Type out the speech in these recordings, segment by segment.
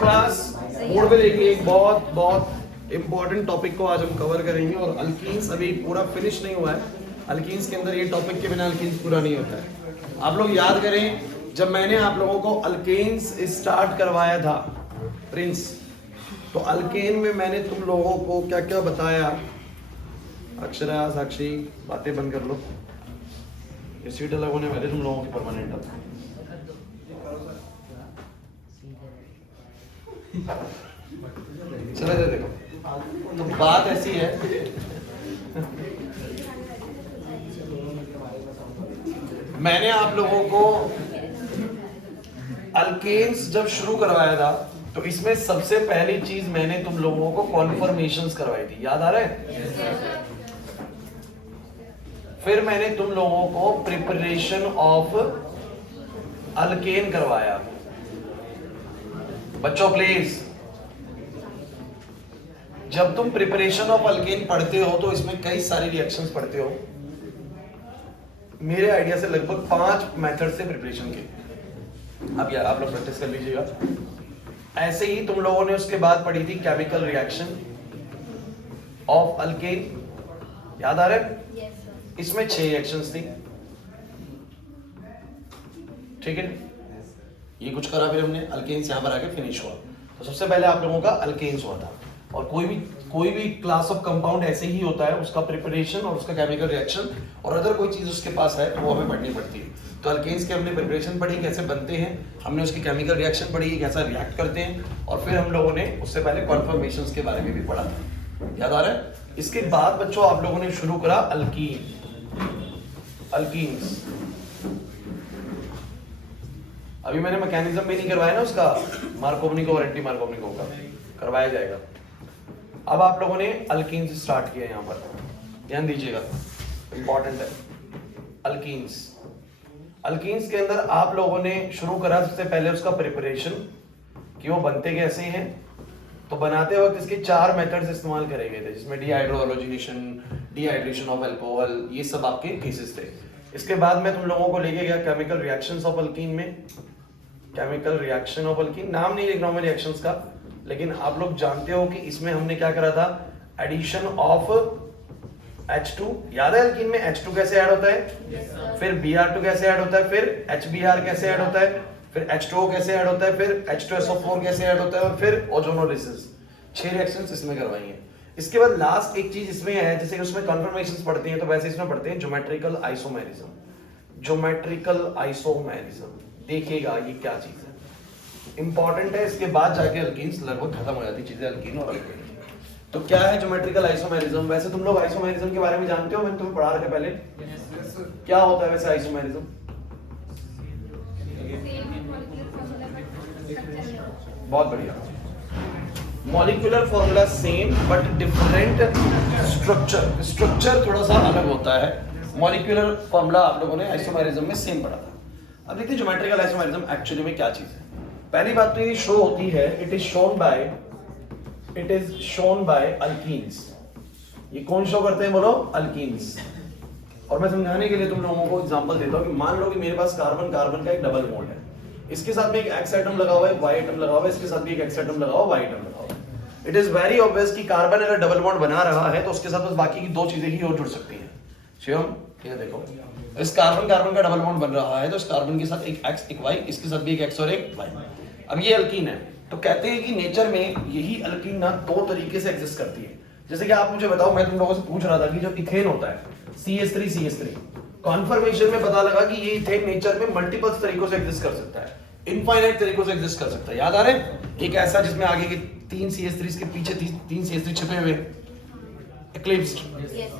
Class board पे देखिए, एक बहुत बहुत इंपॉर्टेंट टॉपिक को आज हम कवर करेंगे और अल्कीन्स अभी पूरा फिनिश नहीं हुआ है। अल्कीन्स के अंदर ये टॉपिक के बिना अल्कीन्स पूरा नहीं होता है। आप लोग याद करें, जब मैंने आप लोगों को अल्केन्स स्टार्ट करवाया था प्रिंस, तो अल्केन में मैंने तुम लोगों को क्या क्या बताया। अक्षरा, साक्षी, बातें बंद कर लो, ये सीट अलग होने वाले तुम लोगों की परमानेंट अब। चलो देखो, तो बात ऐसी है, मैंने आप लोगों को अल्केन्स जब शुरू करवाया था तो इसमें सबसे पहली चीज मैंने तुम लोगों को कॉन्फर्मेशंस करवाई थी, याद आ रहा है? फिर मैंने तुम लोगों को प्रिपरेशन ऑफ अल्केन करवाया। बच्चों प्लीज, जब तुम प्रिपरेशन ऑफ अल्केन पढ़ते हो तो इसमें कई सारी रिएक्शंस पढ़ते हो। मेरे आइडिया से लगभग 5 मेथड से प्रिपरेशन के। अब यार आप लोग प्रैक्टिस कर लीजिएगा। ऐसे ही तुम लोगों ने उसके बाद पढ़ी थी केमिकल रिएक्शन ऑफ अल्केन, याद आ रहा है? इसमें 6 रिएक्शंस थी, ठीक है? ये कुछ करा, फिर हमने अल्केन्स यहां पर आके फिनिश हुआ। तो सबसे पहले आप लोगों का अल्केन्स हुआ था। और कोई भी क्लास ऑफ कंपाउंड ऐसे ही होता है, उसका प्रिपरेशन और उसका केमिकल रिएक्शन और अदर कोई चीज उसके पास है तो वो हमें पढ़नी पड़ती है। तो अल्केन्स के हमने प्रिपरेशन पढ़ी, कैसे बनते हैं, हमने उसकी केमिकल रिएक्शन पढ़ी, कैसा रिएक्ट करते हैं, और फिर हम लोगों ने उससे पहले कॉन्फर्मेशंस के बारे में भी पढ़ा था, याद आ रहा है? इसके बाद बच्चों आप लोगों ने शुरू करा अल्कीन्स। अभी मैंने मैकेनिज्म भी नहीं करवाया ना उसका, मार्कोवनिको और एंटी मार्कोवनिको का करवाया जाएगा। अब आप लोगों ने अल्कीन्स स्टार्ट किया, यहां पर ध्यान दीजिएगा, इंपॉर्टेंट है। अल्कीन्स के अंदर आप लोगों ने शुरू करा सबसे पहले उसका प्रिपरेशन, कि वो बनते कैसे हैं। तो बनाते वक्त इसके 4 मेथड्स इस्तेमाल करे गए थे, जिसमें डिहाइड्रोलॉजिनेशन, डिहाइड्रेशन ऑफ अल्कोहल, ये सब आपके केसेस थे। इसके बाद मैं तुम लोगों को लेके गया केमिकल रिएक्शंस ऑफ अल्कीन में। केमिकल रिएक्शन ऑफ अल्कीन, नाम नहीं लिख रहा हूं मैं रिएक्शंस का, लेकिन आप लोग जानते हो कि इसमें हमने क्या करा था, एडिशन ऑफ H2। याद है अल्कीन में H2 कैसे ऐड होता है, फिर Br2 कैसे ऐड होता है, फिर HBr कैसे ऐड होता है, फिर H2O कैसे ऐड होता है, फिर H2SO4 कैसे ऐड होता है, और फिर ओजोनोलिसिस। 6 रिएक्शंस इसमें करवाई हैं। इसके बाद लास्ट एक चीज इसमें है, जैसे कि उसमें कन्फर्मेशंस पढ़ते हैं तो वैसे इसमें पढ़ते हैं ज्योमेट्रिकल आइसोमेरिज्म। ज्योमेट्रिकल आइसोमेरिज्म देखिएगा ये क्या चीज है, इंपॉर्टेंट है। इसके बाद जाके अल्कीन्स लगभग खत्म हो जाती चीजें, अल्कीन और अल्कीन। तो क्या है ज्योमेट्रिकल आइसोमेरिज्म? वैसे तुम लोग आइसोमेरिज्म के बारे में जानते हो, मैंने तुम्हें पढ़ा रखा पहले। क्या होता है वैसे आइसोमेरिज्म? बहुत बढ़िया, molecular formula same but different structure. Structure थोड़ा सा अलग होता है। मॉलिक्यूलर फॉर्मूला आप लोगों ने आइसोमेरिज्म में सेम पढ़ा था। अब देखते हैं ज्योमेट्रिकल आइसोमेरिज्म एक्चुअली में क्या चीज है। पहली बात तो ये शो होती है, it is shown by alkenes. ये कौन शो करते हैं, बोलो? अल्कीन्स। और मैं समझाने के लिए तुम लोगों को एग्जांपल देता हूं कि मान लो कि मेरे पास कार्बन का एक डबल बॉन्ड है, इसके साथ में एक एक्स एटम लगा हुआ है, एक वाई एटम लगा हुआ है, इसके साथ भी एक एक्स एटम लगा हुआ है, वाई एटम लगा हुआ है। इट इज वेरी ऑब्वियस कि कार्बन अगर डबल बॉन्ड बना रहा है तो उसके साथ बस बाकी की 2 चीजें ही और जुड़ सकती हैं। शिवम ये देखो, इस कार्बन का डबल बॉन्ड बन रहा है तो इस कार्बन के साथ एक एक्स एक वाई, इसके साथ भी एक एक्स और एक वाई। अब ये अल्कीन है, तो कहते हैं कि नेचर में यही अल्कीन ना 2 तरीके से एग्जिस्ट करती है। जैसे कि आप मुझे बताओ, मैं तुम लोगों से पूछ रहा था कि जब इथेन होता है CH3 कॉन्फर्मेशन में पता लगा कि ये इथेन नेचर में मल्टीपल तरीकों से एग्जिस्ट कर सकता है, इनफाइनाइट तरीकों से एग्जिस्ट कर सकता है। याद आ रहे हैं? एक ऐसा जिसमें आगे के 3 CH3 के पीछे 3 CH3 छिपे हुए, एक्लिप्स्ड,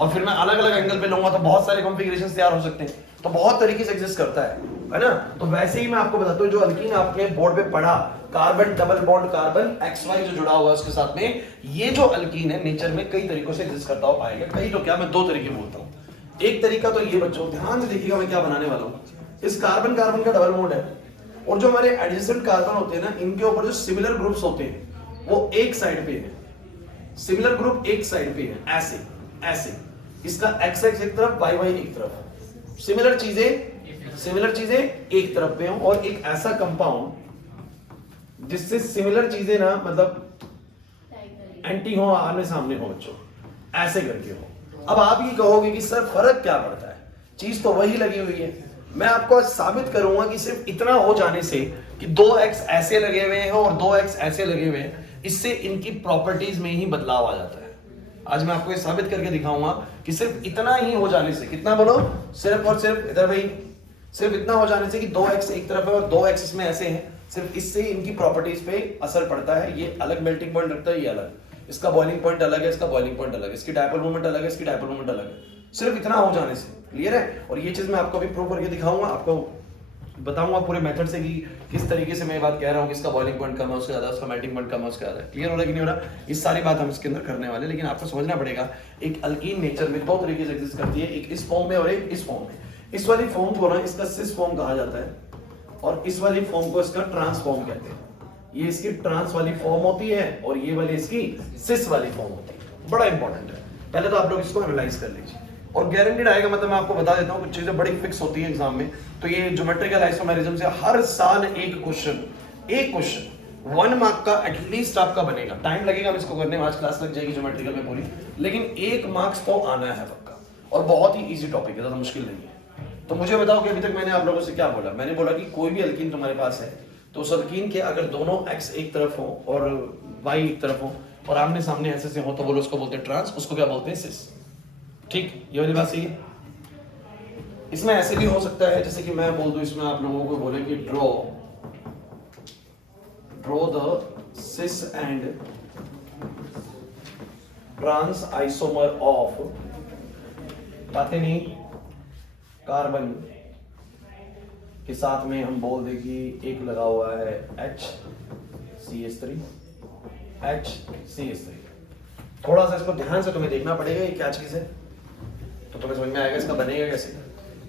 और फिर मैं अलग अलग एंगल पे लूंगा तो बहुत सारे कॉन्फ़िगरेशंस तैयार हो सकते हैं। तो बहुत तरीके से एग्जिस्ट करता है ना? तो वैसे ही मैं आपको बताता हूँ, जो अल्कीन आपने बोर्ड पे पढ़ा, carbon double bond carbon XY जो जुड़ा हुआ है उसके साथ में, ये जो अल्कीन है नेचर में कई तरीकों से एग्जिस्ट करता हुआ पाएगा। कई तो क्या, मैं 2 तरीके बोलता हूँ। एक तरीका तो ये, बच्चों ध्यान से देखिएगा मैं क्या बनाने वाला हूँ। इस कार्बन का डबल बॉन्ड है, और जो हमारे एडजेसेंट कार्बन होते हैं ना, इनके ऊपर जो सिमिलर ग्रुप्स होते हैं वो एक साइड पे है, सिमिलर ग्रुप एक साइड पे है, ऐसे ऐसे। इसका x एक तरफ, y एक तरफ, सिमिलर चीजें एक तरफ पे हो। और एक ऐसा कंपाउंड जिससे सिमिलर चीजें ना मतलब एंटी हो, आमने सामने हो बच्चों, ऐसे करके हो। अब आप ये कहोगे कि सर फर्क क्या पड़ता है, चीज तो वही लगी हुई है। मैं आपको आज साबित करूंगा कि सिर्फ इतना हो जाने से कि 2x ऐसे लगे हुए हैं और 2x ऐसे लगे हुए हैं, इससे इनकी प्रॉपर्टीज में ही बदलाव आ जाता है। आज मैं आपको ये साबित करके दिखाऊंगा कि सिर्फ इतना ही हो जाने से, कितना बोलो, सिर्फ और सिर्फ इधर भाई, सिर्फ इतना हो जाने से कि 2x एक तरफ है और 2x इसमें ऐसे हैं, सिर्फ इससे इनकी प्रॉपर्टीज पे असर पड़ता है। ये अलग मेल्टिंग पॉइंट रखता है, ये अलग, इसका बॉइलिंग पॉइंट अलग है, इसका बॉइलिंग पॉइंट अलग है, इसकी डायपोल मोमेंट अलग है, इसकी डायपोल मोमेंट अलग है, सिर्फ इतना हो जाने से। क्लियर है? और ये चीज मैं आपको अभी प्रूव करके दिखाऊंगा, आपको बताऊंगा पूरे मेथड से कि किस तरीके से मैं ये बात कह रहा हूँ कि इसका बॉइलिंग पॉइंट कम है उसका ज्यादा, उसका मेल्टिंग पॉइंट कम है उसका ज्यादा। क्लियर हो रहा है कि नहीं हो रहा? इस सारी बात हम इसके अंदर करने वाले, लेकिन आपको समझना पड़ेगा एक अल्कीन नेचर में दो तरीके से एग्जिस्ट करती है, एक इस फॉर्म में और एक इस फॉर्म में। इस वाली फॉर्म को ना इसका सिस फॉर्म कहा जाता है और इस वाली फॉर्म को इसका ट्रांस फॉर्म कहते हैं। ये इसकी ट्रांस वाली फॉर्म होती है और ये वाली इसकी सिस वाली फॉर्म होती है। बड़ा इंपॉर्टेंट है, पहले तो आप लोग इसको एनालाइज कर लीजिए और गारंटीड आएगा। मतलब मैं आपको बता देता हूँ कुछ चीजें बड़ी फिक्स होती है एग्जाम में। तो ये ज्योमेट्रिकल आइसोमेरिज्म से हर साल एक क्वेश्चन 1 मार्क का एटलीस्ट आपका बनेगा। टाइम लगेगा इसको करने में, आज क्लास लग जाएगी ज्योमेट्रिकल में पूरी, लेकिन 1 मार्क्स तो आना है पक्का। और बहुत ही इजी टॉपिक है, ज्यादा मुश्किल नहीं है। तो मुझे बताओ कि अभी तक मैंने आप लोगों से क्या बोला? मैंने बोला कि कोई भी अल्कीन तुम्हारे पास है तो उस अल्कीन के अगर दोनों x एक तरफ हो और y एक तरफ हो और आमने सामने ऐसे से हो तो बोलो उसको बोलते हैं ट्रांस, उसको क्या बोलते हैं? सिस। ठीक, ये वाली बात सही है। इसमें ऐसे भी हो सकता है जैसे कि मैं बोल दूं, इसमें आप लोगों को बोले कि draw the cis and trans isomer of, बातें नहीं, कार्बन के साथ में हम बोल दें कि एक लगा हुआ है HCH3। थोड़ा सा इसको ध्यान से तुम्हें देखना पड़ेगा ये क्या चीज है, तो तुम्हें समझ में आएगा इसका बनेगा कैसे।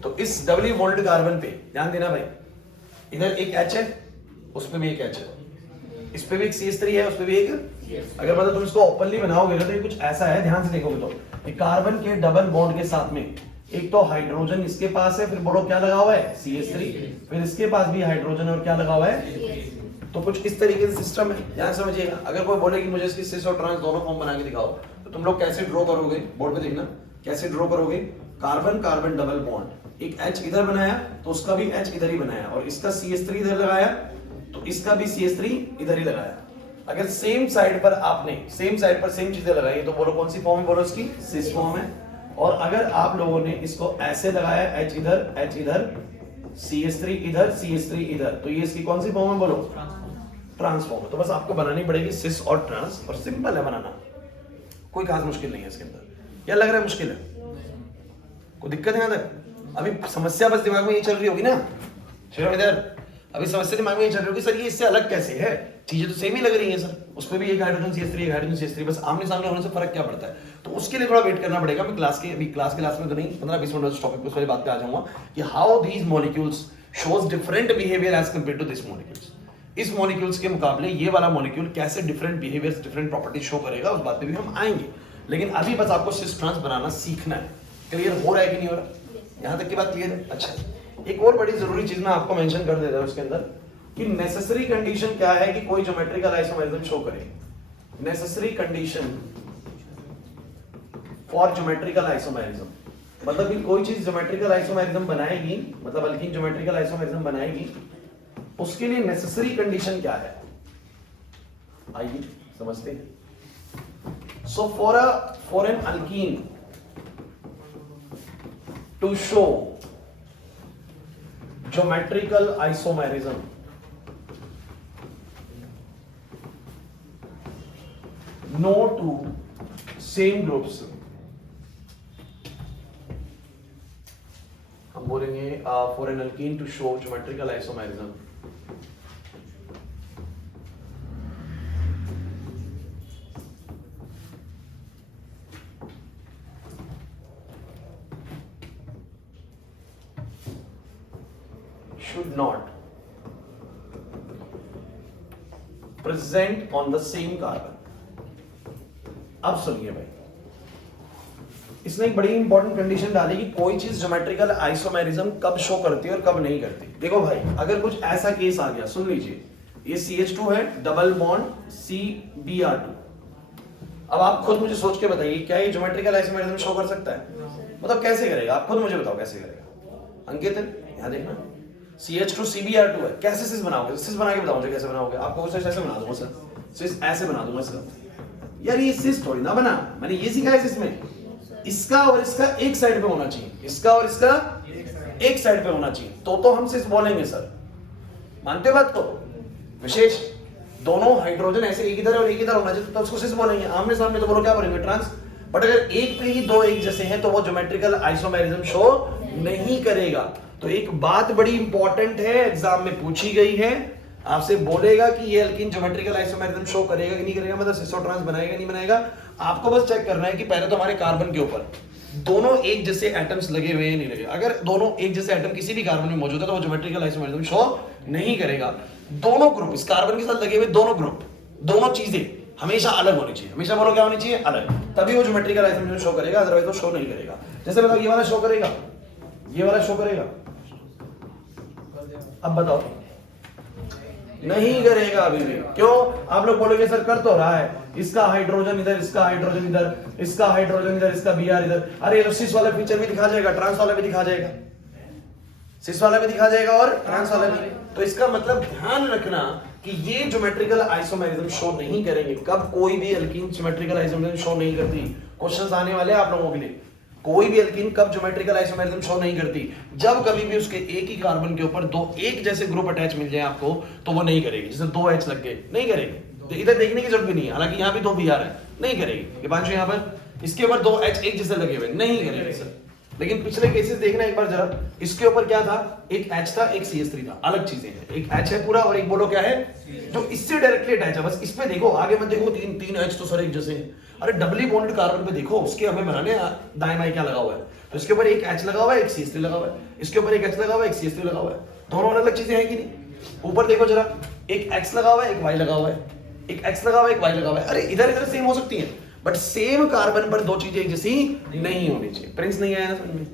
तो इस डबली बॉन्ड कार्बन पे ध्यान देना भाई, इधर एक H है, उस पे भी एक H है, इस पे भी एक CH3 है, उस पे भी एक। अगर मतलब तुम इसको ओपनली बनाओगे तो ये कुछ ऐसा है, ध्यान से देखोगे तो कार्बन के डबल बॉन्ड के साथ में एक तो हाइड्रोजन इसके पास है, फिर बोलो क्या लगा हुआ है? CH3, फिर इसके पास भी हाइड्रोजन और क्या लगा हुआ है? तो कुछ इस तरीके से सिस्टम है, ध्यान समझिएगा। अगर कोई बोले कि मुझे इसकी सिस और ट्रांस दोनों फॉर्म बना के दिखाओ, तो तुम लोग कैसे ड्रॉ करोगे? बोर्ड पे देखना कैसे ड्रॉ करोगे। कार्बन कार्बन डबल बॉन्ड, एक H इधर बनाया तो उसका भी H इधर ही बनाया, और इसका CH3 इधर लगाया तो इसका भी CH3 इधर ही लगाया। अगर सेम साइड पर आपने सेम चीजें लगाई तो बोलो कौन सी फॉर्म है? बोलो इसकी सिस फॉर्म है। और अगर आप लोगों ने इसको ऐसे लगाया, H इधर CH3 इधर, तो ये इसकी कौन सी फॉर्म है? बोलो ट्रांसफॉर्म है। तो बस आपको बनानी पड़ेगी सिस और ट्रांस, और सिंपल है बनाना, कोई खास मुश्किल नहीं है इसके अंदर। क्या लग रहा है मुश्किल है? कोई दिक्कत है यहाँ तक? अभी समस्या बस दिमाग में ये चल रही होगी ना, चलो इधर अभी समस्या दिमाग में ये चल रही होगी, सर ये इससे अलग कैसे है? चीजें तो सेम ही लग रही है सर, उस पर भी एक हाइड्रोजन CH3 एक हाइड्रोजन CH3, बस आमने सामने होने से फर्क क्या पड़ता है? तो उसके लिए थोड़ा वेट करना पड़ेगा। मैं क्लास के लास्ट में तो नहीं, 15-20 मिनट उस टॉपिक पे, उस वाली बात पे आ जाऊंगा कि how these molecules shows different behaviour as compare to this molecules. इस मॉलिक्यूल्स के मुकाबले ये वाला मॉलिक्यूल कैसे different behaviour, different properties show करेगा, उस बात पे भी हम आएंगे। लेकिन अभी बस आपको सिस ट्रांस बनाना सीखना है। क्लियर हो रहा है कि नहीं हो रहा? यहाँ तक की बात क्लियर है? अच्छा, एक और बड़ी जरूरी चीज मैं आपको मेंशन कर देता हूँ उसके अंदर कि नेसेसरी कंडीशन क्या है कि कोई ज्योमेट्रिकल आइसोमेरिज्म शो करे। Necessary condition for geometrical isomerism, मतलब कि कोई चीज ज्योमेट्रिकल आइसोमेरिज्म बनाएगी, मतलब अल्कीन ज्योमेट्रिकल आइसोमेरिज्म बनाएगी, उसके लिए नेसेसरी कंडीशन क्या है आइए समझते हैं। So for an alkene to show geometrical isomerism, no two same groups, हम बोलेंगे for an alkene to show geometrical isomerism, should not present on the same carbon। अब सुनिए भाई, इसने एक बड़ी इंपॉर्टेंट कंडीशन डाली कि कोई चीज ज्योमेट्रिकल आइसोमेरिज्म कब शो करती है और कब नहीं करती। देखो भाई, अगर कुछ ऐसा केस आ गया, सुन लीजिए, ये CH2 है, डबल बॉन्ड CBr2। अब आप खुद मुझे सोच के बताइए, क्या ये ज्योमेट्रिकल आइसोमेरिज्म शो कर सकता है? मतलब कैसे करेगा? आप खुद मुझे बताओ कैसे करेगा। अंकित यहाँ देखना, CH2 CBr2 है, कैसे सिस बनाओगे? सिस बना के बताओ मुझे कैसे बनाओगे। आपको सिस ऐसे बना दूंगा सर, सिस ऐसे बना दूंगा सर। यार ये सिस थोड़ी ना बना, मैंने ये सीखा है सिस में, इसका और इसका एक साइड पे होना चाहिए, इसका और इसका एक साइड पे होना चाहिए, तो हम सिस बोलेंगे सर। मानते हो बात को? विशेष दोनों हाइड्रोजन ऐसे एक इधर और एक इधर होना चाहिए तो उसको सिस बोलेंगे। आमने सामने तो बोलो क्या बोलेंगे? ट्रांस। बट अगर एक पे ही दो एक जैसे हैं तो वो ज्योमेट्रिकल आइसोमेरिज्म शो नहीं करेगा। तो एक बात बड़ी इंपॉर्टेंट है, एग्जाम में पूछी गई है, आपसे बोलेगा कि ये एल्कीन ज्योमेट्रिकल आइसोमेरिज्म शो करेगा कि नहीं करेगा, मतलब सिस और ट्रांस बनाएगा नहीं बनाएगा। आपको बस चेक करना है कि पहले तो हमारे कार्बन के ऊपर दोनों एक जैसे एटम्स लगे हुए हैं नहीं लगे। अगर दोनों एक जैसे एटम किसी भी कार्बन में मौजूद है तो वो ज्योमेट्रिकल आइसोमेरिज्म शो नहीं करेगा। दोनों ग्रुप इस कार्बन के साथ लगे हुए, दोनों ग्रुप, दोनों चीजें हमेशा अलग होनी चाहिए। हमेशा बोलो क्या होनी चाहिए? अलग, तभी वो ज्योमेट्रिकल आइसोमेरिज्म शो करेगा, अदरवाइज वो शो नहीं करेगा। जैसे बताओ ये वाला शो करेगा, ये वाला शो करेगा, अब बताओ नहीं करेगा अभी भी। क्यों? आप लोग बोलोगे सर कर तो रहा है, इसका हाइड्रोजन इधर, इसका हाइड्रोजन इधर, इसका हाइड्रोजन इधर, इसका Br इधर। अरे तो सिस वाला फीचर भी दिखा जाएगा, ट्रांस वाला भी दिखा जाएगा, सिस वाला भी दिखा जाएगा और ट्रांस वाला भी। तो इसका मतलब ध्यान रखना कि ये ज्योमेट्रिकल आइसोमेरिज्म शो नहीं करेंगे। कब कोई भी एल्कीन ज्योमेट्रिकल आइसोमेरिज्म शो नहीं करती? क्वेश्चंस आने वाले हैं आप लोगों के लिए। कोई भी एल्कीन कब ज्योमेट्रिकल आइसोमेरिज्म शो नहीं करती? जब कभी भी उसके एक ही कार्बन के ऊपर दो एक जैसे ग्रुप अटैच मिल जाए आपको तो वो नहीं करेगी। जैसे दो H लग गए, नहीं करेगी। तो इधर देखने की जरूरत भी नहीं है, हालांकि यहाँ भी दो Br है, नहीं करेगी। ये पांचों यहाँ पर इसके ऊपर दो H एक जैसे लगे हुए, नहीं करेगी सर। लेकिन पिछले केसेस देखना एक बार जरा, इसके ऊपर क्या था? एक H था, एक CH3 था, अलग चीजें हैं। एक H है पूरा और एक बोलो क्या है जो इससे डायरेक्टली अटैच है। बस इस पे देखो, आगे मत देखो। तीन H तो सर एक जैसे हैं। अरे डबली बॉन्डेड कार्बन पे देखो, उसके हमें बनाने दाएं बाएं क्या लगा हुआ है। तो इसके ऊपर एक H लगा हुआ है, एक CH3 लगा हुआ है, इसके ऊपर एक H लगा हुआ है, एक CH3 लगा हुआ है। दोनों अलग अलग चीजें हैं कि नहीं? ऊपर देखो जरा, एक X लगा हुआ है, एक Y लगा हुआ है, एक X लगा हुआ है, एक Y लगा हुआ है। अरे इधर इधर सेम हो सकती है, बट सेम कार्बन पर दो चीजें एक जैसी नहीं होनी चाहिए। प्रिंस नहीं आया ना समझ में?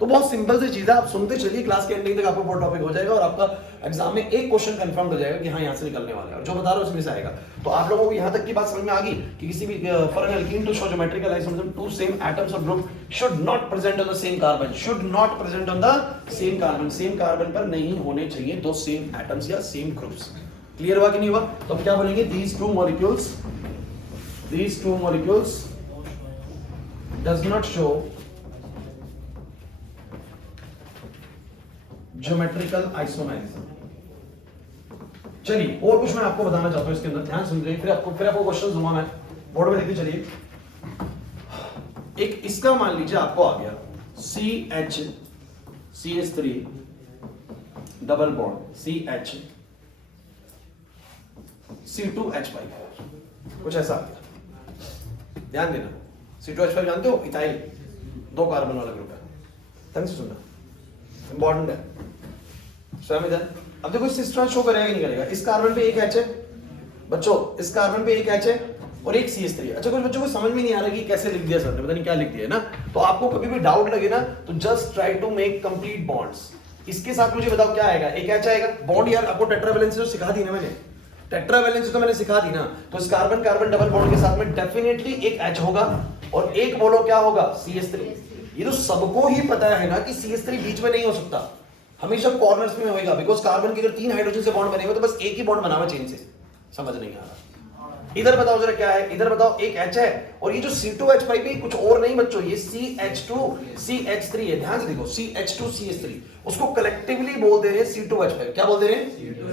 तो बहुत सिंपल सी चीज है, आप सुनते चलिए, क्लास के एंडिंग तक आपको बहुत टॉपिक हो जाएगा और आपका एग्जाम में एक क्वेश्चन कंफर्म हो जाएगा कि हाँ यहाँ से निकलने वाला है और जो बता रहा हूँ उसमें से आएगा। तो आप लोगों को यहाँ तक की बात समझ में आ गई कि किसी भी for an alkene to show geometrical isomerism two same atoms और group should not present on the same carbon, should not present on the same carbon. Same carbon पर नहीं होने चाहिए दो सेम एटम्स या सेम ग्रुप्स। क्लियर हुआ कि नहीं हुआ? तो हम क्या बोलेंगे? these two molecules does not show geometrical isomerism. चलिए और कुछ मैं आपको बताना चाहता हूं इसके अंदर, ध्यान सुन लीजिए, फिर आपको क्वेश्चन दूंगा मैं, बोर्ड में देखते चलिए। एक इसका मान लीजिए आपको आ गया CH3 double bond CH C2H5 कुछ ऐसा आ गया। ध्यान देना, C2H5 जानते हो, इथाइल दो कार्बन वाला ग्रुप है। ध्यान से सुनना, इंपॉर्टेंट है। स्वयं इधर अब देखो सिस ट्रांस शो करेगा कि नहीं करेगा? इस कार्बन पे एक H है बच्चों, इस कार्बन पे एक H है और एक CH3 है। अच्छा कुछ बच्चों को समझ में नहीं आ रहा कि कैसे लिख दिया सर ने, पता नहीं क्या लिख दिया है ना। तो आपको कभी भी डाउट लगे ना तो just try to make complete bonds. इसके साथ मुझे बताओ क्या आएगा? एक H आएगा बॉन्ड। यार आपको टेट्रावैलेंसी तो सिखा दी ना मैंने, टेट्रावैलेंसी तो मैंने सिखा दी ना। तो इस कार्बन कार्बन डबल बॉन्ड के साथ में डेफिनेटली एक H होगा और एक बोलो क्या होगा? CH3। ये तो सबको ही पता है ना कि CH3 बीच में नहीं हो सकता, हमेशा कॉर्नर्स में होएगा। बिकॉज कार्बन के अगर तीन हाइड्रोजन से बॉन्ड बने हुए तो बस एक ही बॉन्ड बना हुआ चेन से। समझ नहीं आ रहा? इधर बताओ जरा क्या है? इधर बताओ एक H है और ये जो C2H5 भी कुछ और नहीं बच्चों, ये CH2CH3 है। ध्यान से देखो, CH2CH3 उसको कलेक्टिवली बोल दे रहे हैं C2H5। क्या बोल दे रहे हैं?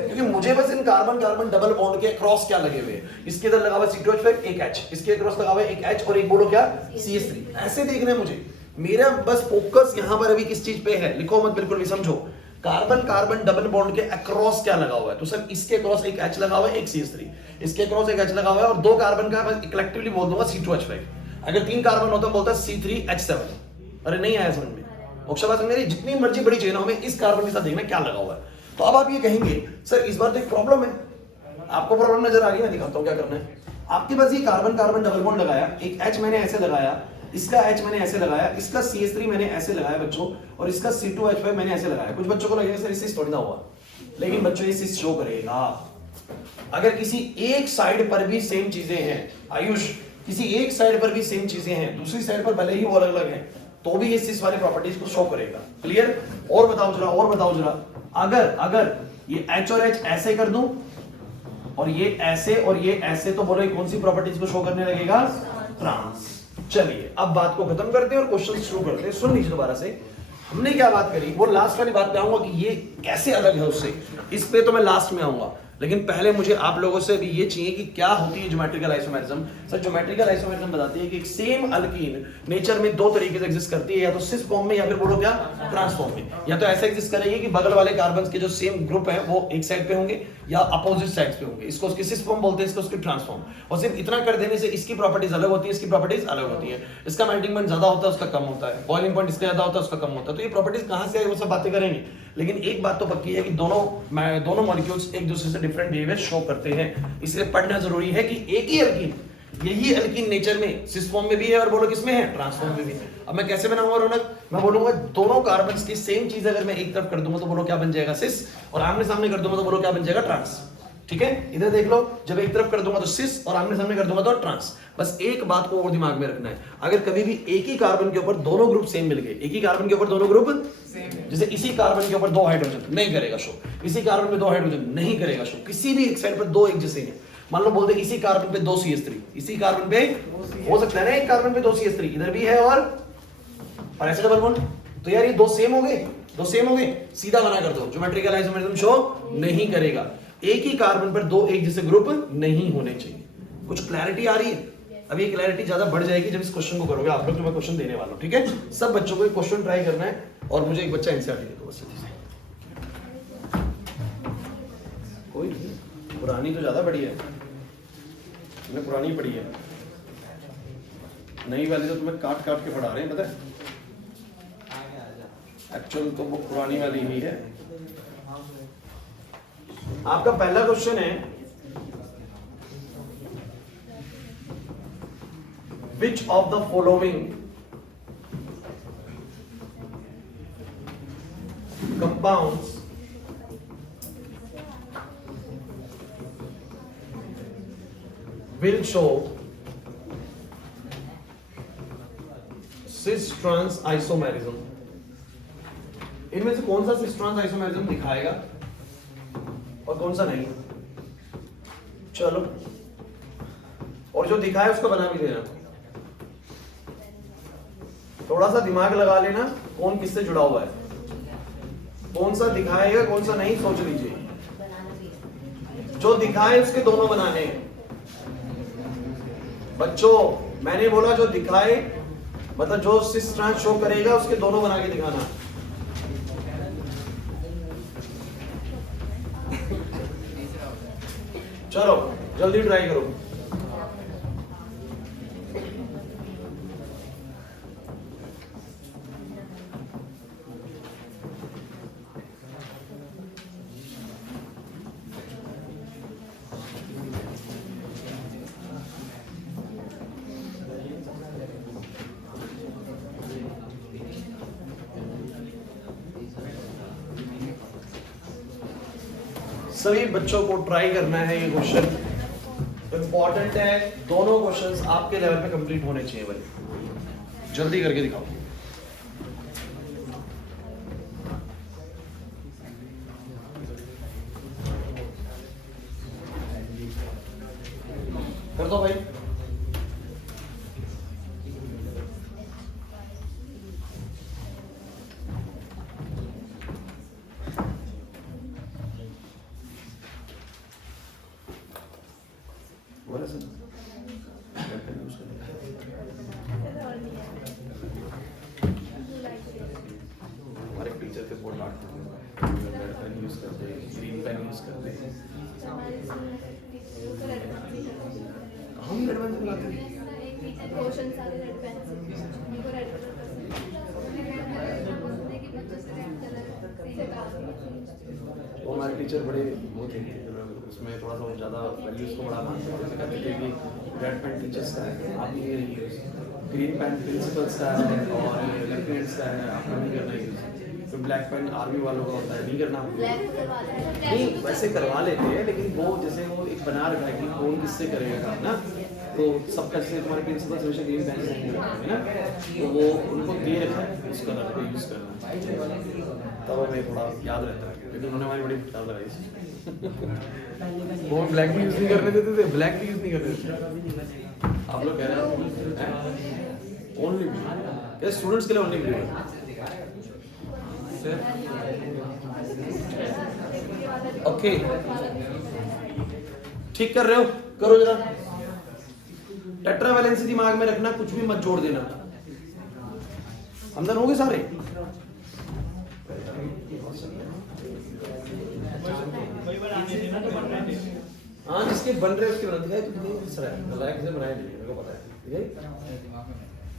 क्योंकि मुझे बस इन कार्बन कार्बन डबल बॉन्ड के क्रॉस क्या लगे हुए हैं, इसके इधर लगा हुआ C2H5 एक H, इसके क्रॉस लगा हुआ एक H और एक बोलो क्या? CH3। ऐसे देखना है मुझे। मेरा बस फोकस यहां पर अभी किस चीज पे है, लिखो मत, बिल्कुल भी समझो। कार्बन कार्बन डबल बॉन्ड के अक्रॉस क्या लगा हुआ है? तो सर इसके क्रॉस एक H लगा हुआ है, एक CH3, इसके क्रॉस एक H लगा हुआ है और दो कार्बन का मैं कलेक्टिवली बोल दूंगा C2H5। अगर तीन कार्बन होता बोलता C3H7। अरे नहीं आया समझ में? मोक्षाबाद मेरी जितनी मर्जी बड़ी चेन हो, में इस कार्बन के साथ देखना क्या लगा हुआ है। तो अब आप ये कहेंगे सर इस बार तो एक प्रॉब्लम है। आपको प्रॉब्लम नजर आ गई? मैं दिखाता हूं क्या करना है। आपके पास ये कार्बन कार्बन डबल बॉन्ड लगाया, एक H मैंने ऐसे लगाया, इसका H मैंने ऐसे लगाया, इसका CH3 मैंने ऐसे लगाया बच्चों, और इसका C2H5 मैंने ऐसे लगाया। कुछ बच्चों को लगेगा सर इससे थोड़ी ना हुआ, लेकिन बच्चों ये सिस शो करेगा। अगर किसी एक साइड पर भी सेम चीजें हैं आयुष, किसी एक साइड पर भी सेम चीजें हैं, दूसरी साइड पर भले ही वो अलग अलग हैं, तो भी इस वाली प्रॉपर्टीज को शो करेगा। क्लियर? और बताओ जरा, और बताओ जरा, अगर ये H और H ऐसे कर दूं और ये ऐसे और ये ऐसे, तो बोलो कौन सी प्रॉपर्टीज को शो करने लगेगा? ट्रांस। चलिए अब बात को खत्म करते हैं और क्वेश्चन शुरू करते हैं। सुन लीजिए दोबारा से, हमने क्या बात करी, वो लास्ट वाली बात पे आऊंगा कि ये कैसे अलग है उससे, इस पे तो मैं लास्ट में आऊंगा, लेकिन पहले मुझे आप लोगों से भी ये चाहिए कि क्या होती है geometrical isomerism. Sir geometrical isomerism बताती है कि एक सेम अल्कीन नेचर में दो तरीके से एग्जिस्ट करती है, या तो सिस फॉर्म में या फिर बोलो क्या ट्रांसफॉर्म में। या तो ऐसे एग्जिस्ट करेगी कि बगल वाले कार्बन के जो सेम ग्रुप है वो एक साइड पे होंगे या अपोजिट साइड्स पे होंगे, इसको उसकी सिस फॉर्म बोलते हैं, इसको उसकी ट्रांसफॉर्म। और सिर्फ इतना कर देने से इसकी प्रॉपर्टीज अलग होती है, इसकी प्रॉपर्टीज अलग होती है, इसका मेल्टिंग पॉइंट ज्यादा होता है, उसका कम होता है, बॉइलिंग पॉइंट इसका ज्यादा होता है, उसका कम होता है। तो ये प्रॉपर्टीज कहां से आई वो सब बातें करेंगे, लेकिन एक बात तो पक्की है कि दोनों मॉलिक्यूल्स एक दूसरे से डिफरेंट बिहेवियर शो करते हैं, इसलिए पढ़ना जरूरी है कि एक ही अल्कीन, यही अल्कीन नेचर में सिस फॉर्म में भी है और बोलो किसमें है? ट्रांसफॉर्म में भी। अब मैं कैसे बनाऊंगा रौनक? मैं बोलूंगा दोनों कार्बन्स की सेम चीज अगर मैं एक तरफ कर दूंगा तो बोलो क्या बन जाएगा? सिस, और आमने सामने कर दूंगा तो बोलो क्या बन जाएगा? ट्रांस। ठीक है, इधर देख लो, जब एक तरफ कर दूंगा तो सिस और आमने सामने कर दूंगा तो ट्रांस। बस एक बात को और दिमाग में रखना है, अगर कभी भी एक ही कार्बन के ऊपर दोनों ग्रुप सेम मिल गए, एक ही कार्बन के ऊपर दोनों ग्रुप सेम, जैसे इसी कार्बन के ऊपर दो हाइड्रोजन, नहीं करेगा शो, इसी कार्बन पे दो हाइड्रोजन, नहीं करेगा शो, किसी भी एक साइड पर दो एक जैसे हैं, मान लो बोलते इसी कार्बन पे दो CH3, इसी कार्बन पे हो सकता है ना एक कार्बन पे दो CH3, इधर भी है और ऐसे डबल बॉन्ड, तो यार ये दो सेम हो गए, दो सेम हो गए, सीधा बना कर दो, ज्योमेट्रिकल आइसोमेरिज्म शो नहीं करेगा। एक ही कार्बन पर दो एक जैसे ग्रुप नहीं होने चाहिए। कुछ क्लैरिटी आ रही है? अब ये क्लैरिटी ज्यादा बढ़ जाएगी जब इस क्वेश्चन को करोगे आप लोग, जो मैं क्वेश्चन देने वाला हूं। ठीक है, सब बच्चों को क्वेश्चन ट्राई करना है और मुझे एक बच्चा एनसीईआरटी दे दो बस। कोई नहीं, पुरानी तो ज्यादा बढ़िया है, मैंने पुरानी पढ़ी है, नई वाली तो तुम्हें काट काट के पढ़ा रहे हैं, पता है एक्चुअल तो वो पुरानी वाली ही है। आपका पहला क्वेश्चन है, which of the following compounds will show cis trans isomerism? इनमें से कौन सा cis trans isomerism दिखाएगा और कौन सा नहीं? चलो, और जो दिखाए उसको बना भी देना, थोड़ा सा दिमाग लगा लेना कौन किससे जुड़ा हुआ है, कौन सा दिखाएगा कौन सा नहीं, सोच लीजिए। जो दिखाए उसके दोनों बनाने हैं बच्चों, मैंने बोला जो दिखाए मतलब जो सिस ट्रांस शो करेगा उसके दोनों बना के दिखाना। चलो जल्दी ट्राई करो। सभी बच्चों को ट्राई करना है, ये क्वेश्चन इंपॉर्टेंट है, दोनों क्वेश्चंस आपके लेवल पे कंप्लीट होने चाहिए भाई, जल्दी करके दिखाओ। कर दो भाई। हमारे टीचर के बोर्ड डांटते थे, रेड पेन यूज करते, ग्रीन पेन यूज करते। हम रेड पेन से बनाते थे। क्वेश्चन सारे रेड पेन से, मेरे को रेड कलर पसंद है, बोलते हैं कि बच्चे से रेड कलर सीधे कहा। वो हमारे टीचर बड़े वो थे, उसमें थोड़ा सा ज़्यादा वैल्यूज को बड़ा मानते थे, कहते थे कि रेड पेन टीचर्स का है, आप ये यूज, ग्रीन पेन प्रिंसिपल्स का है और लेफ्टिनेंट्स का है, आपको नहीं करना यूज। ब्लैक पेन आर्मी वालों का होता है, नहीं करना ब्लैक करवा दें। नहीं, वैसे करवा लेते हैं, लेकिन वो जैसे वो एक बना रखा है कि कौन किससे करेगा काम ना, तो सब कैसे तुम्हारे प्रिंसिपल हमेशा ग्रीन पेन से नहीं करते हैं ना, तो वो उनको दे रखा है उसका कलर यूज़ करना, तब हमें थोड़ा याद रहता है, लेकिन उन्होंने हमारी बड़ी किताब लगाई वो ब्लैक भी यूज़ नहीं करने देते थे, ब्लैक भी यूज़ नहीं करने देते। आप लोग कह रहे हैं ओनली ब्लू, स्टूडेंट्स के लिए ओनली ब्लू है। ओके, ठीक कर रहे हो, करो जरा। टेट्रावैलेंसी दिमाग में रखना, कुछ भी मत जोड़ देना। हमदन हो गए सारे? हाँ, जिसके बन रहे उसके बना दिखाई, तो कितनी सर है, लायक से बनाया नहीं, मेरे को पता है, ठीक है?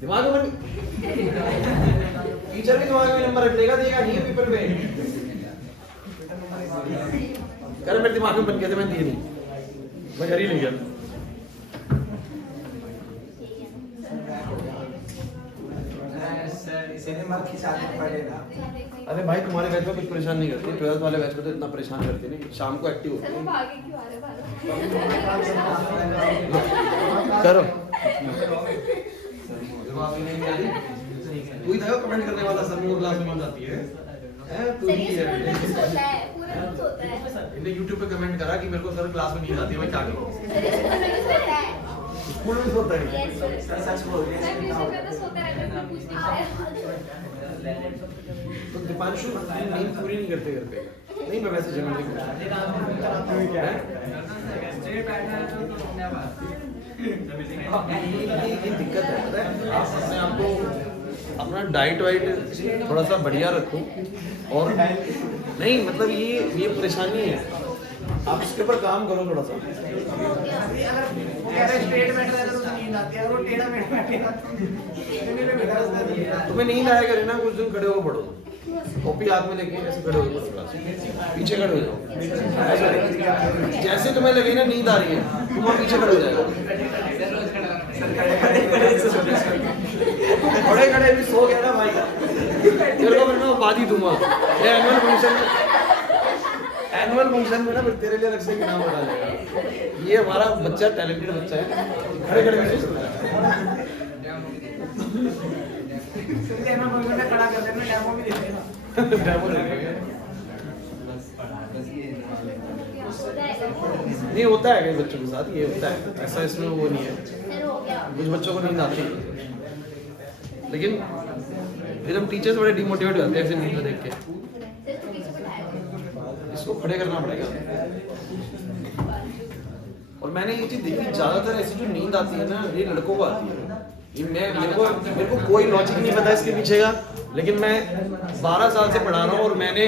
दिमाग में टीचर भी दिमाग में नंबर रख लेगा, देगा नहीं पेपर पे। कर मेरे दिमाग में बन गए थे, मैं दिए नहीं, मैं घर ही नहीं गया। अरे भाई, तुम्हारे बैच में कुछ परेशान नहीं करती, 12th वाले बैच में तो इतना परेशान करती नहीं, शाम को एक्टिव होती है। करो, तू ही था कमेंट करने वाला, सर वो क्लास में जाती है, तू ही है। इन्हें YouTube पे कमेंट करा कि मेरे को सर क्लास में नींद आती है, मैं क्या करूं? स्कूल में सोता है। सच बोल रही है। तो दीपांशु नींद पूरी नहीं करते घर पे? नहीं, मैं वैसे जनरली ये दिक्कत है, पता है? आप अपने आप को अपना डाइट वाइट थोड़ा सा बढ़िया रखो, और नहीं मतलब ये परेशानी है, आप इसके ऊपर काम करो थोड़ा सा। तुम्हें नींद आया करे ना, कुछ दिन खड़े हो पढ़ो, कॉपी हाथ में लेके ऐसे खड़े हो पढ़ो, पीछे खड़े हो जाओ, जैसे तुम्हें लगे ना नींद आ रही है, तुम वहाँ पीछे खड़े हो जाएगा। खड़े खड़े भी सो गया ना भाई, तेरे को मैं बाद ही दूंगा। एनुअल फंक्शन में ना फिर तेरे लिए रक्षा के नाम बता देगा। ये हमारा बच्चा टैलेंटेड बच्चा है, खड़े खड़े भी सो सकता है। खड़ा कर देना, डेमो भी देते हैं, डेमो देते। नहीं होता है कई बच्चों के साथ, ये होता है, ऐसा इसमें वो नहीं है। कुछ बच्चों को नींद आती है, लेकिन फिर हम टीचर्स बड़े डिमोटिवेट हो जाते हैं ऐसे नींद देख के। इसको खड़े करना पड़ेगा। और मैंने ये चीज देखी, ज्यादातर ऐसी जो नींद आती है ना, ये लड़कों को आती है। ये मेरे को कोई लॉजिक नहीं पता इसके पीछे का, लेकिन मैं 12 साल से पढ़ा रहा हूँ, और मैंने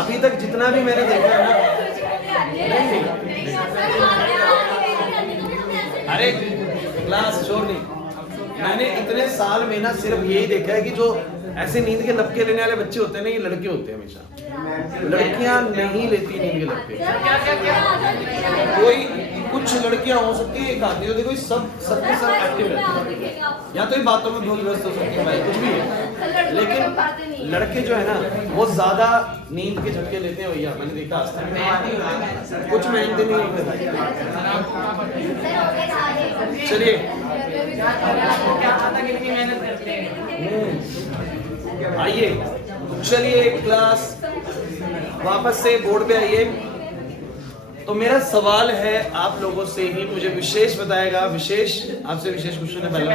अभी तक जितना भी मैंने देखा है ना, अरे क्लास शोर नहीं, मैंने इतने साल में ना सिर्फ यही देखा है कि जो ऐसे नींद के लपके लेने वाले बच्चे होते हैं ना, ये लड़के होते हैं हमेशा, लड़कियां नहीं लेती नींद के लपके। कोई कुछ लड़कियां हो सकती है, एक आदमी, तो देखो सबके सब एक्टिव रहते हैं, या तो ये बातों में बहुत व्यस्त हो सकती है भाई, कुछ भी है, लेकिन लड़के जो है ना वो ज्यादा नींद के झटके लेते हैं भैया, मैंने देखा आज तक। कुछ मेहनत नहीं होते। चलिए आइए, चलिए क्लास वापस से बोर्ड पे आइए। तो मेरा सवाल है आप लोगों से ही, मुझे विशेष बताएगा, आपसे विशेष क्वेश्चन है पहला।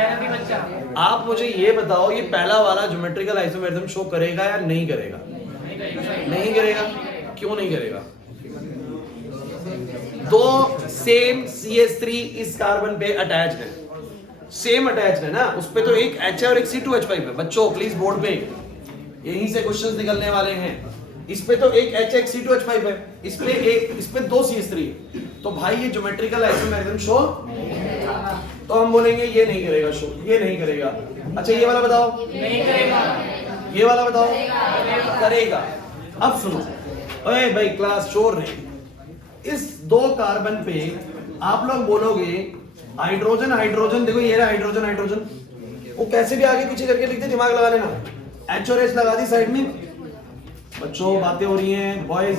आप मुझे ये बताओ, ये पहला वाला ज्योमेट्रिकल आइसोमेरिज्म शो करेगा या नहीं करेगा? नहीं करेगा। क्यों नहीं करेगा? दो सेम CH3 इस कार्बन पे अटैच्ड है, सेम अटैच्ड है ना, उस पे तो एक H है और एक C2H5 है। बच्चों प्लीज बोर्ड पे यहीं से क्वेश्चंस निकलने वाले हैं। इस पे तो एक H एक C2H5 है, इस पे दो CH3 है, तो भाई ये ज्योमेट्रिकल आइसोमेरिज्म शो, तो हम बोलेंगे ये नहीं करेगा शो, ये नहीं करेगा। अच्छा ये वाला बताओ, नहीं करेगा। ये वाला बताओ, करेगा। अब सुनो, ओए भाई क्लास शोर नहीं, इस दो कार्बन पे आप लोग बोलोगे हाइड्रोजन हाइड्रोजन, देखो ये रहा हाइड्रोजन हाइड्रोजन, वो कैसे भी आगे पीछे करके लिखते, दिमाग लगा लेना। H और H लगा दी साइड में। बच्चों बातें हो रही हैं बॉयज।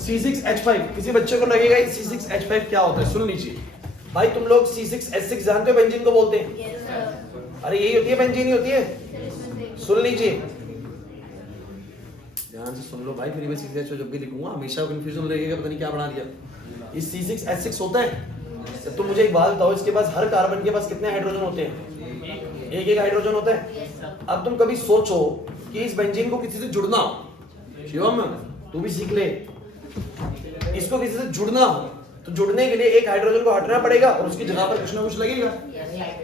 C6H5 किसी बच्चे को लगेगा ये C6H5 क्या होता है, सुन लीजिए भाई। तुम लोग C6H6 जानते हो बेंजीन को बोलते हैं? Yes, sir. अरे यही होती है बेंजीन ही होती है। सुन लीजिए ध्यान से सुन लो भाई, फिर मैं C6H5 जब भी लिखूंगा हमेशा कंफ्यूजन रहेगा, पता नहीं क्या बना दिया। ये C6H6 होता है। तो तुम मुझे एक बात बताओ, इसके पास हर कार्बन के पास कितने हाइड्रोजन होते हैं? एक हाइड्रोजन होता है। अब तुम कभी सोचो कि इस बेंजीन को किसी से जुड़ना हो, शिवम तू भी सीख ले, इसको किसी से जुड़ना हो तो जुड़ने के लिए एक हाइड्रोजन को हटना पड़ेगा और उसकी जगह पर कुछ ना कुछ लगेगा।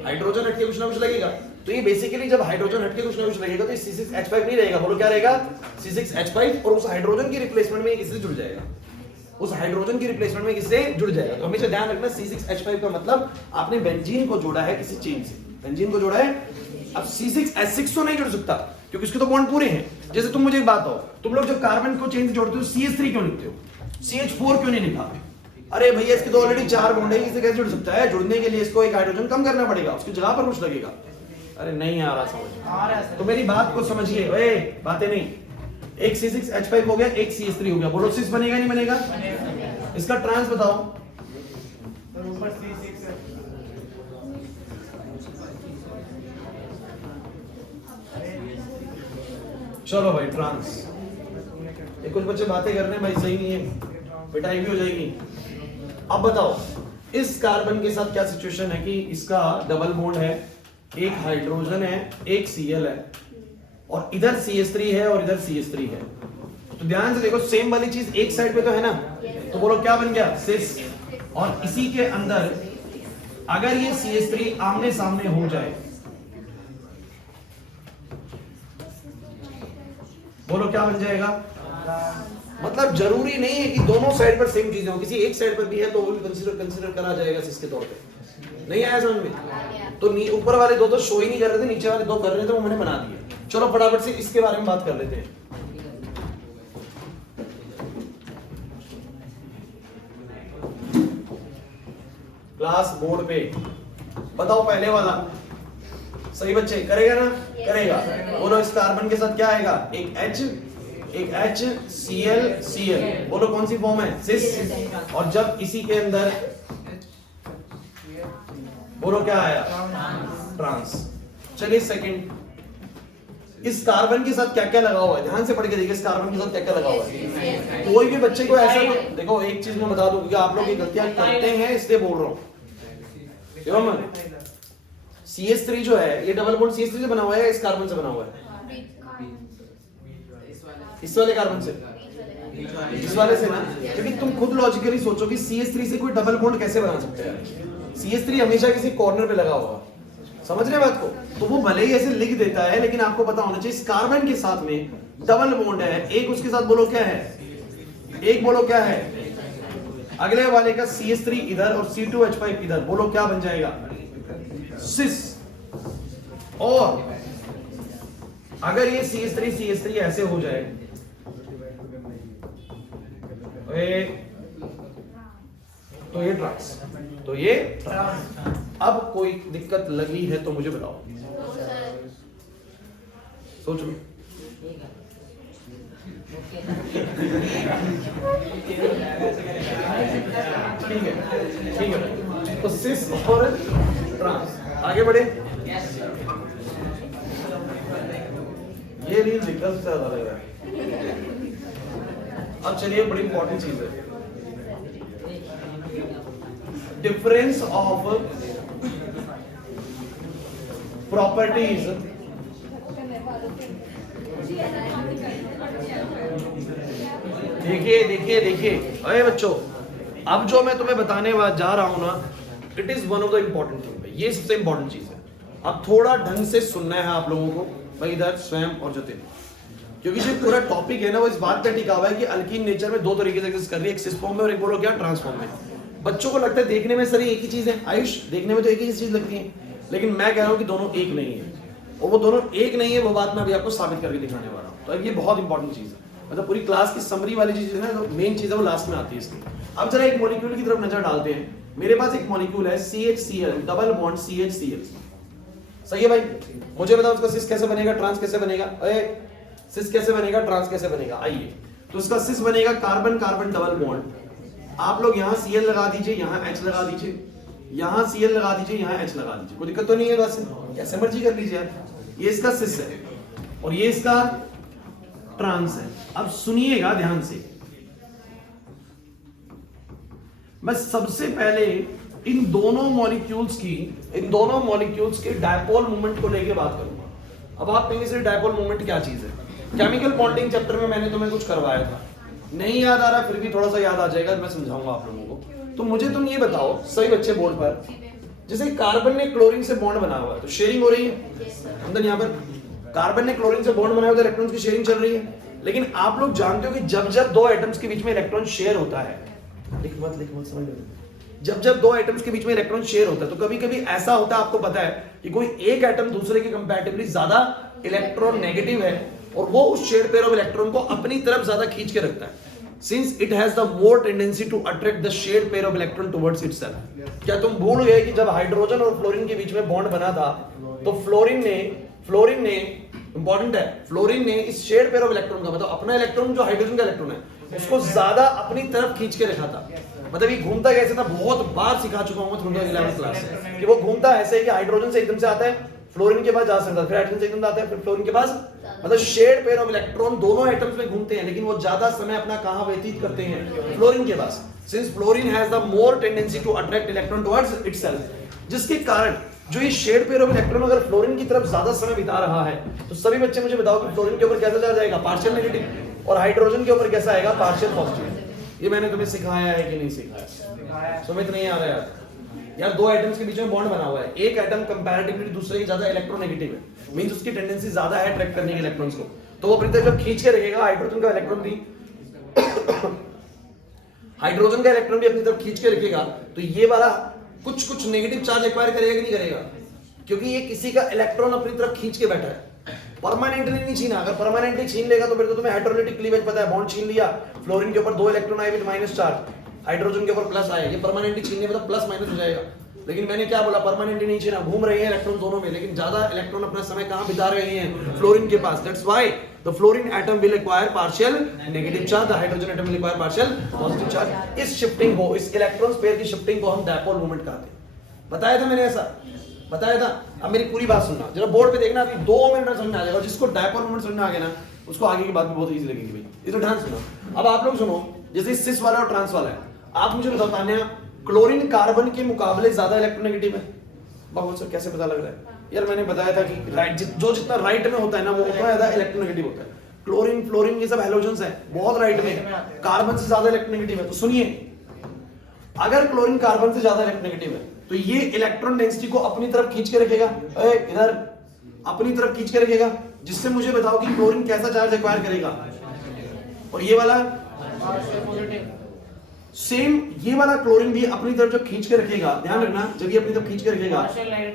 हाइड्रोजन हटके कुछ ना कुछ लगेगा। तो ये बेसिकली जब हाइड्रोजन हटके कुछ ना कुछ लगेगा तो C6H5 नहीं रहेगा। बोलो क्या रहेगा? C6H5 और उस हाइड्रोजन की रिप्लेसमेंट में किसी से जुड़ जाएगा। उस हाइड्रोजन की रिप्लेसमेंट में किससे जुड़ जाएगा। तो हमेशा ध्यान रखना C6H5 का मतलब आपने बेंजीन को जोड़ा है किसी चेन से, बेंजीन को जोड़ा है। अब C6H6 तो नहीं जुड़ सकता क्योंकि उसके तो बॉन्ड पूरे हैं। जैसे तुम मुझे एक बात हो, तुम लोग जब कार्बन को चेन से जोड़ते हो CH3 क्यों लिखते हो, CH4 क्यों नहीं लिखा? अरे भैया इसके तो ऑलरेडी 4 बॉन्ड है, इसे कैसे जुड़ सकता है? जुड़ने के लिए इसको एक हाइड्रोजन कम करना पड़ेगा, उसकी जगह पर कुछ लगेगा। अरे नहीं आ रहा समझ, तो मेरी बात को समझिए। ओए बातें नहीं, एक C6H5 हो गया, एक CH3 हो गया। बोलो 6 बनेगा नहीं बनेगा? इसका ट्रांस बताओ। चलो भाई ट्रांस। ये कुछ बच्चे बातें कर रहे हैं भाई, सही नहीं है, पिटाई भी हो जाएगी। अब बताओ इस कार्बन के साथ क्या सिचुएशन है कि इसका डबल बॉन्ड है, एक हाइड्रोजन है, एक Cl है और इधर CH3 है और इधर CH3 है। तो ध्यान से देखो सेम वाली चीज एक साइड पे तो है ना, तो बोलो क्या बन गया? सिस। और इसी के अंदर अगर ये CH3 आमने सामने हो जाए, बोलो क्या बन जाएगा? मतलब जरूरी नहीं है कि दोनों साइड पर सेम चीजें हो, किसी एक साइड पर भी है तो वो भी कंसीडर करा जाएगा सिस के तौर पे। नहीं आया समझ में? तो ऊपर वाले दो तो शो ही नहीं कर रहे थे, नीचे वाले दो कर रहे थे, वो मैंने बना दिए। चलो फटाफट से इसके बारे में बात कर लेते हैं। क्लास बोर्ड पे बताओ पहले वाला सही बच्चे करेगा ना? करेगा। बोलो इस कार्बन के साथ क्या आएगा? एक H Cl Cl। बोलो कौन सी फॉर्म है? सिस। और जब इसी के अंदर बोलो क्या आया? ट्रांस। चलिए सेकंड, इस कार्बन के साथ क्या क्या लगा हुआ है? ध्यान से पढ़ के देखिए इस कार्बन के साथ क्या क्या लगा हुआ है। कोई भी बच्चे को ऐसा देखो, एक चीज मैं बता दूं क्योंकि आप लोग ये गलतियां करते हैं इसलिए बोल रहा हूं। CH3 जो है ये डबल बॉन्ड CH3 से बना हुआ है, इस कार्बन से बना हुआ है? इस वाले कार्बन से, इस वाले से ना। क्योंकि तुम खुद लॉजिकली सोचो कि CH3 से कोई डबल बॉन्ड कैसे बना सकते हैं? CH3 हमेशा किसी कॉर्नर पे लगा होगा, समझ रहे बात को? तो वो भले ही ऐसे लिख देता है लेकिन आपको पता होना चाहिए इस कार्बन के साथ में डबल बॉन्ड है। एक उसके साथ बोलो क्या है? एक बोलो क्या है? अगले वाले का CH3 इधर और C2H5 इधर, बोलो क्या बन जाएगा? सिस। और अगर ये CH3 ऐसे हो जाए तो ये ट्रांस, तो ये ट्रांस। अब कोई दिक्कत लगी है तो मुझे बताओ, सोचो। ठीक है तो सिस और ट्रांस। आगे बढ़े। ये रील दिक्कत से ज्यादा लग रहा है। अब चलिए बड़ी इंपॉर्टेंट चीज है, डिफरेंस ऑफ प्रॉपर्टीज। देखिए देखिए देखिए अरे बच्चों, अब जो मैं तुम्हें बताने जा रहा हूं ना, it is one of the important thing. ये सबसे इंपॉर्टेंट चीज है। अब थोड़ा ढंग से सुनना है आप लोगों को भाई, इधर स्वयं और जतिन, क्योंकि जो पूरा टॉपिक है ना वो इस बात पे टिका हुआ है कि अल्कीन नेचर में दो तरीके से एग्जिस्ट कर रही है, एक सिस फॉर्म में और एक बोलो क्या? ट्रांसफॉर्म में। बच्चों को लगता है देखने में सर एक ही चीज है, आयुष देखने में तो एक ही चीज लगती है, लेकिन मैं कह रहा हूँ कि दोनों एक नहीं है। और वो दोनों एक नहीं है वो बात मैं अभी आपको साबित करके दिखाने वाला हूँ। तो अब ये बहुत इंपॉर्टेंट चीज है, मतलब पूरी क्लास की समरी वाली चीज है ना, मेन चीज है वो लास्ट में आती है इसकी। अब जरा एक मॉलिक्यूल की तरफ नजर डालते हैं। मेरे पास एक मॉलिक्यूल है CHCl डबल बॉन्ड CHCl। सही है भाई? मुझे बताओ उसका सिस कैसे बनेगा, ट्रांस कैसे बनेगा? सिस कैसे बनेगा, ट्रांस कैसे बनेगा? आइए, तो इसका सिस बनेगा कार्बन कार्बन डबल बॉन्ड। आप लोग यहाँ Cl लगा दीजिए, यहाँ H लगा दीजिए, यहाँ Cl लगा दीजिए, यहाँ H लगा दीजिए, कोई दिक्कत तो नहीं है? बस कैसे मर्जी कर लीजिए यार। ये इसका सिस है और ये इसका ट्रांस है। अब सुनिएगा ध्यान से, मैं सबसे पहले इन दोनों मॉलिक्यूल्स के डायपोल मूवमेंट को लेके बात करूंगा। अब आप कहेंगे सर डायपोल मूवमेंट क्या चीज है? केमिकल बॉन्डिंग चैप्टर में मैंने तुम्हें कुछ करवाया था, नहीं याद आ रहा, फिर भी थोड़ा सा याद आ जाएगा, मैं समझाऊंगा आप लोगों को। तो मुझे तुम ये बताओ सही बच्चे बोर्ड पर, जैसे कार्बन ने क्लोरीन से बॉन्ड बनाया हुआ है तो शेयरिंग हो रही है अंदर, यहाँ पर कार्बन ने क्लोरीन से बॉन्ड बनाया हुआ है, इलेक्ट्रॉन्स की शेयरिंग चल रही है। लेकिन आप लोग जानते हो कि जब जब दो एटम्स के बीच में इलेक्ट्रॉन शेयर होता है, लिख मत समझ लो, जब जब दो एटम्स के बीच में इलेक्ट्रॉन शेयर होता है तो कभी कभी ऐसा होता है, आपको पता है कि कोई एक एटम दूसरे के कंपैरेटिवली ज्यादा इलेक्ट्रॉन नेगेटिव है और वो उस शेयर पेयर ऑफ इलेक्ट्रॉन को अपनी तरफ ज्यादा खींच के रखता है, since it has the more tendency to attract the share pair of electron towards itself. क्या तुम भूल गए कि जब हाइड्रोजन और फ्लोरीन के बीच में बॉन्ड बना था तो फ्लोरीन ने इंपॉर्टेंट है, फ्लोरीन ने इस शेयर पेयर ऑफ इलेक्ट्रॉन का, मतलब अपना इलेक्ट्रॉन जो हाइड्रोजन का इलेक्ट्रॉन है उसको ज्यादा अपनी तरफ खींच के रखा था। मतलब ये घूमता कैसे था, बहुत बार सिखा चुका हूं मैं 11th क्लास से, कि वो घूमता ऐसे है कि हाइड्रोजन से एकदम से आता है फ्लोरीन के पास जा सकता है, फिर हाइड्रोजन से एकदम आता है फिर फ्लोरीन के पास, मतलब शेयर पेयर ऑफ इलेक्ट्रॉन दोनों एटम्स में घूमते हैं, लेकिन वो ज्यादा समय अपना कहां व्यतीत करते हैं? फ्लोरीन के पास, since fluorine has the more tendency to attract electron towards itself, जिसके कारण जो ये शेयर पेयर ऑफ इलेक्ट्रॉन अगर फ्लोरीन की तरफ ज्यादा समय बिता रहा है तो सभी बच्चे मुझे बताओ कि फ्लोरीन के ऊपर कैसा चार्ज आएगा? पार्शियल नेगेटिव, और हाइड्रोजन के ऊपर कैसा आएगा? Partial positive. ये मैंने तुम्हें सिखाया है कि नहीं सिखाया? समझ नहीं आ रहा है यार? दो एटम्स के बीच में बॉन्ड बना हुआ है, एक एटम कंपैरेटिवली दूसरे के ज्यादा इलेक्ट्रोनेगेटिव है, मींस उसकी टेंडेंसी ज्यादा है अट्रैक्ट करने के इलेक्ट्रॉन्स को, तो वो अपनी तरफ जब खींच के रखेगा, हाइड्रोजन का इलेक्ट्रॉन भी हाइड्रोजन का इलेक्ट्रॉन भी अपनी तरफ खींच के रखेगा, तो ये वाला कुछ नेगेटिव चार्ज एक्वायर करेगा कि नहीं करेगा? क्योंकि ये किसी का इलेक्ट्रॉन अपनी तरफ खींच के बैठा है, परमानेंटली नहीं छीना। अगर परमानेंटली छीन लेगा तो फिर तो तुम्हें हाइड्रोनेटिक क्लीवेज पता है, बॉन्ड छीन लिया, फ्लोरीन के ऊपर 2 इलेक्ट्रॉन आए विद माइनस चार्ज, हाइड्रोजन के ऊपर प्लस आए, ये परमानेंटली छीनने मतलब प्लस माइनस हो जाएगा। लेकिन मैंने क्या बोला, परमानेंटली नहीं छीना, घूम रहे हैं इलेक्ट्रॉन दोनों में, लेकिन ज्यादा इलेक्ट्रॉन अपना समय कहां बिता रहे हैं? फ्लोरीन के पास। That's why the fluorine atom will acquire partial negative charge, the hydrogen atom will acquire partial positive charge. इस शिफ्टिंग को, इस इलेक्ट्रॉन पेयर की शिफ्टिंग को हम डायपोल मूवमेंट कहते हैं। बताया था मैंने, ऐसा बताया था। अब मेरी पूरी बात सुनना जरा, बोर्ड पे देखना, अभी 2 मिनट में समझ में आ जाएगा। जिसको डायपोल मूवमेंट समझ में आ गया ना, उसको आगे की बात भी बहुत इजी लगेगी भाई। ये तो ध्यान सुनो। अब आप लोग सुनो, जैसे सिस वाला और ट्रांस वाला है, आप मुझे बताओ तान्या, क्लोरीन कार्बन के मुकाबले ज्यादा इलेक्ट्रोनेगेटिव है? बहुत सर कैसे पता लग रहा है यार? मैंने बताया था कि राइट, जो जितना राइट में होता है ना, वो उतना ज्यादा इलेक्ट्रोनेगेटिव होता है। क्लोरीन फ्लोरीन ये सब हैलोजन्स हैं, बहुत राइट में, कार्बन से ज्यादा इलेक्ट्रोनेगेटिव है। तो सुनिए, अगर क्लोरीन कार्बन से ज्यादा इलेक्ट्रोनेगेटिव है तो ये इलेक्ट्रॉन डेंसिटी को अपनी तरफ खींच के रखेगा, इधर अपनी तरफ खींच के रखेगा, जिससे मुझे बताओ कि क्लोरीन कैसा चार्ज एक्वायर करेगा? और ये वाला सेम, ये वाला क्लोरीन भी अपनी तरफ जब खींच के रखेगा, ध्यान रखना, जब ये अपनी तरफ खींच के रखेगा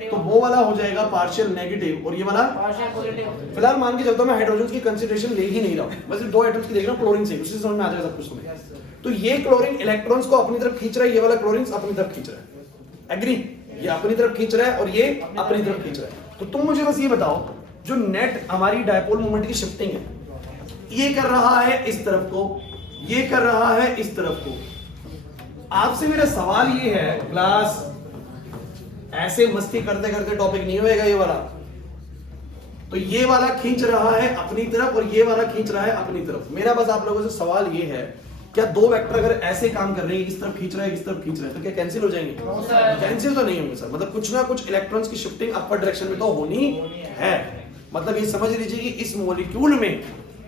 तो वो वाला हो जाएगा पार्शियल नेगेटिव और ये वाला पार्शियल पॉजिटिव। फिलहाल मान के चलता हूं मैं हाइड्रोजन की कंसीडरेशन ले ही नहीं रहा हूं, बस 2 एटम्स की देख रहा हूं क्लोरीन से, उससे समझ में आ जाएगा सब कुछ तुम्हें। तो ये क्लोरीन इलेक्ट्रॉन्स को अपनी तरफ खींच रहा है, ये वाला क्लोरीन अपनी तरफ खींच रहा है, एग्री? ये अपनी तरफ खींच रहा है और ये अपनी तरफ खींच रहा है। तो तुम मुझे बस ये बताओ, जो नेट हमारी डायपोल मोमेंट की शिफ्टिंग है, ये कर रहा है इस तरफ को, ये कर रहा है इस तरफ को। आपसे मेरा सवाल ये है क्लास, ऐसे मस्ती करते करते टॉपिक नहीं होएगा ये वाला। तो ये वाला खींच रहा है अपनी तरफ और ये वाला खींच रहा है अपनी तरफ। मेरा बस आप लोगों से सवाल ये है, क्या 2 वेक्टर अगर ऐसे काम कर रहे हैं, इस तरफ खींच रहा है, इस तरफ खींच रहा है, तो क्या कैंसिल हो जाएंगे? कैंसिल तो नहीं होंगे सर, मतलब कुछ ना कुछ इलेक्ट्रॉन्स की शिफ्टिंग अपर डायरेक्शन में तो होनी है। मतलब ये समझ लीजिए कि इस मॉलिक्यूल में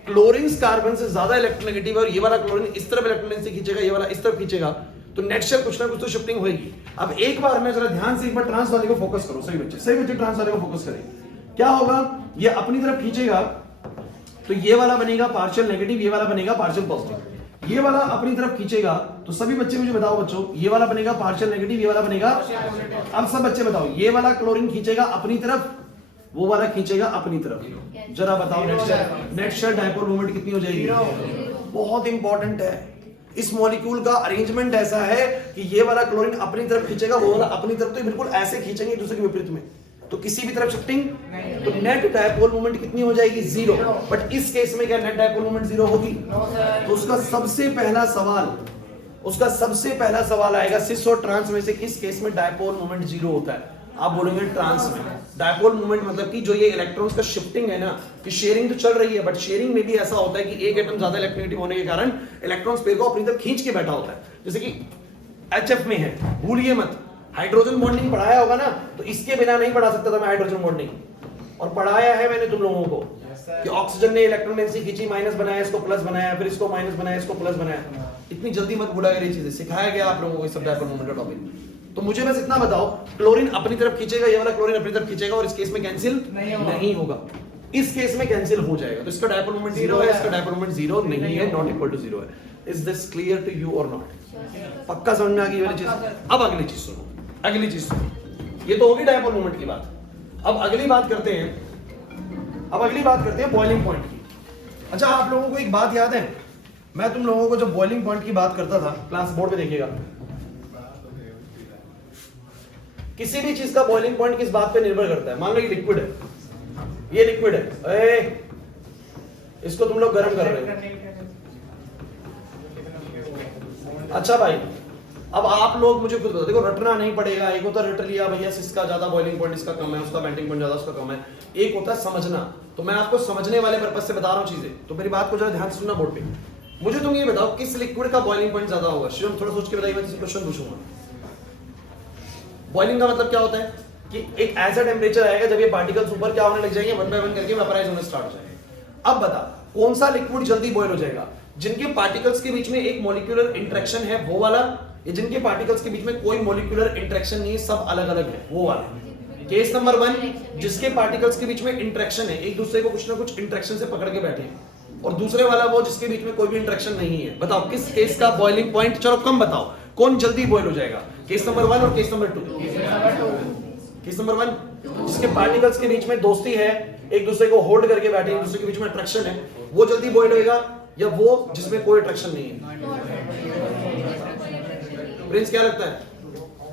क्लोरीन कार्बन से ज्यादा इलेक्ट्रोनेगेटिव है और ये वाला क्लोरीन इस तरफ इलेक्ट्रॉन से खींचेगा, ये वाला इस तरफ खींचेगा, तो नेचुरल कुछ ना कुछ तो शिफ्टिंग होगी। अब एक बार मैं जरा ध्यान से एक बार ट्रांस वाले को फोकस करो, सही बच्चे ट्रांस वाले को फोकस करें। क्या होगा, ये अपनी तरफ खींचेगा तो ये वाला बनेगा पार्शियल नेगेटिव, ये वाला बनेगा पार्शियल पॉजिटिव। ये वाला अपनी तरफ खींचेगा तो सभी बच्चे मुझे बताओ बच्चों, ये वाला बनेगा पार्शियल नेगेटिव, ये वाला बनेगा। अब सब बच्चे बताओ, ये वाला क्लोरीन खींचेगा अपनी तरफ, वो वाला खींचेगा अपनी तरफ। जरा बताओ नेट शेयर डायपोल मोमेंट कितनी हो जाएगी? बहुत इंपॉर्टेंट है। इस मॉलिक्यूल का अरेंजमेंट ऐसा है कि ये वाला क्लोरीन अपनी तरफ खींचेगा, वो वाला अपनी तरफ, तो बिल्कुल ऐसे खींचेंगे दूसरे के विपरीत में। तो किसी भी तरफ शिफ्टिंग, तो नेट डायपोल मोमेंट कितनी हो जाएगी? 0। बट इस केस में क्या नेट डायपोल मोमेंट 0 होगी? तो उसका सबसे पहला सवाल आएगा सिस और ट्रांस में से किस केस में डायपोल मोमेंट 0 होता है? आप बोलेंगे ट्रांस में। डायपोल मोमेंट मतलब कि जो ये इलेक्ट्रॉन्स का शिफ्टिंग है ना, कि शेयरिंग तो चल रही है, बट शेयरिंग में भी ऐसा होता है कि एक एटम ज्यादा इलेक्ट्रोनेगेटिव होने के कारण इलेक्ट्रॉन्स पेयर को अपनी तरफ खींच के बैठा होता है। जैसे कि HF में है, भूलिए मत, हाइड्रोजन बॉन्डिंग पढ़ाया होगा ना, तो इसके बिना नहीं पढ़ा सकता था मैं हाइड्रोजन बॉन्डिंग, और पढ़ाया है मैंने तुम लोगों को कि ऑक्सीजन ने इलेक्ट्रॉन डेंसिटी खींची, माइनस बनाया, इसको प्लस बनाया, फिर इसको माइनस बनाया, इसको प्लस बनाया। इतनी जल्दी मत भूला ये चीजें, सिखाया गया आप लोगों को सब डायपोल मोमेंट का टॉपिक। तो मुझे बस इतना बताओ, क्लोरीन अपनी तरफ खींचेगा, ये वाला क्लोरीन अपनी तरफ खींचेगा, और इस केस में कैंसिल नहीं होगा। इस केस में कैंसिल हो जाएगा, तो इसका डायपोल मोमेंट 0 है, इसका डायपोल मोमेंट 0 नहीं है, नॉट इक्वल टू 0 है। Is this clear to you और नॉट? पक्का समझ में आ गई वाली चीज? अब अगली चीज सुनो, अगली चीज सुनो, ये तो होगी डायपोल मोमेंट की बात। अब अगली बात करते हैं बॉइलिंग पॉइंट की। अच्छा, आप लोगों को एक बात याद है, मैं तुम लोगों को जब बॉइलिंग पॉइंट की बात करता था, क्लास बोर्ड पे देखिएगा, किसी भी चीज का बॉइलिंग पॉइंट किस बात पे निर्भर करता है? मान लो ये लिक्विड है, ये लिक्विड है, इसको तुम लोग गर्म कर रहे हो। अच्छा भाई, अब आप लोग मुझे खुद बताओ, देखो रटना नहीं पड़ेगा। एक होता है रट लिया भैया, इसका ज्यादा बॉइलिंग पॉइंट, इसका कम है, उसका मेल्टिंग पॉइंट ज्यादा, उसका कम है। एक होता है समझना, तो मैं आपको समझने वाले पर्पज से बता रहा हूँ चीजें, तो मेरी बात को जरा ध्यान से सुनना बोर्ड पे। मुझे तुम ये बताओ किस लिक्विड का बॉइलिंग पॉइंट ज्यादा होगा? शिवम थोड़ा सोच के बताइए, मैं क्वेश्चन पूछूंगा। बॉइलिंग का मतलब क्या होता है कि एक ऐसा टेम्परेचर आएगा जब ये पार्टिकल्स ऊपर क्या होने लग जाएंगे, वन बाय वन करके वेपराइज होने स्टार्ट हो जाएंगे। अब बता कौन सा लिक्विड जल्दी बॉयल हो जाएगा? जिनके पार्टिकल्स के बीच में एक मॉलिक्यूलर इंटरेक्शन है वो वाला, या जिनके पार्टिकल्स के बीच में कोई मॉलिक्यूलर इंटरेक्शन नहीं है, सब अलग अलग है, वो वाला। केस नंबर 1, जिसके पार्टिकल्स के बीच में इंटरेक्शन है, एक दूसरे को कुछ ना कुछ इंटरेक्शन से पकड़ के बैठे हैं। और दूसरे वाला वो जिसके बीच में कोई भी इंटरेक्शन नहीं है। बताओ किस केस का बॉइलिंग पॉइंट, चलो कम बताओ, कौन जल्दी बॉयल हो जाएगा? केस नंबर 1 और केस नंबर 2? केस नंबर 1 जिसके पार्टिकल्स के बीच में दोस्ती है, एक दूसरे को होल्ड करके बैठे, एक दूसरे के बीच में अट्रैक्शन है, वो जल्दी बॉयल होएगा, या वो जिसमें कोई अट्रैक्शन नहीं है? प्रिंस क्या लगता है?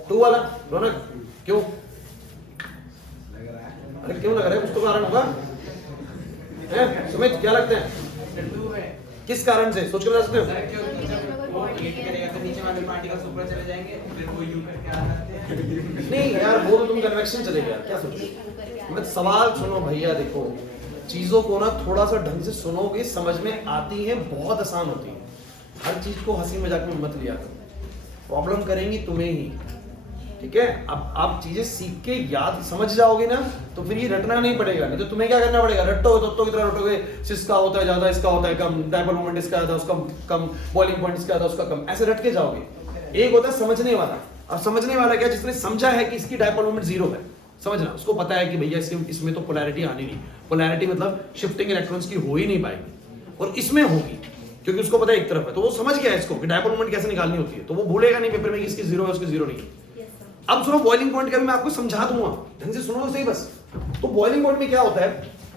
2 वाला। रौनक क्यों? अरे क्यों लग रहा है? कुछ तो कारण होगा। सुमित क्या लगता है? किस कारण से? सोच कर बता सकते हो? नहीं यार, वो तो तुम कन्वेक्शन चलेगा, क्या सोचो? मत सवाल सुनो भैया, देखो चीजों को ना थोड़ा सा ढंग से सुनोगे, समझ में आती है, बहुत आसान होती है। हर चीज को हंसी मजाक में मत लिया करो, प्रॉब्लम करेंगी तुम्हें ही, ठीक है? अब आप चीजें सीख के याद समझ जाओगे ना, तो फिर ये रटना नहीं पड़ेगा। नहीं तो तुम्हें क्या करना पड़ेगा? रटोगे तत्वों की तरह रटोगे, सिसका होता है ज्यादा, इसका होता है कम, डायपोल मोमेंट इसका ज्यादा, उसका कम, बॉइलिंग पॉइंट इसका ज्यादा, उसका कम, ऐसे रट के जाओगे। एक होता है समझने वाला, और समझने वाला क्या? जिसने समझा है कि इसकी डायपोल मोमेंट 0 है, समझना, उसको पता है कि भैया इसमें तो पोलैरिटी आनी नहीं, पोलैरिटी मतलब शिफ्टिंग इलेक्ट्रॉन्स की हो ही नहीं पाएगी, और इसमें होगी, क्योंकि उसको पता है एक तरफ है, तो वो समझ गया इसको कि डायपोल मोमेंट कैसे निकालनी होती है, तो वो भूलेगा नहीं पेपर में कि इसकी 0 है, उसकी 0 नहीं है। अब सुनो, बॉइलिंग पॉइंट का भी मैं आपको समझा दूंगा, ढंग से सुनो तो सही बस। तो बॉइलिंग पॉइंट में क्या होता है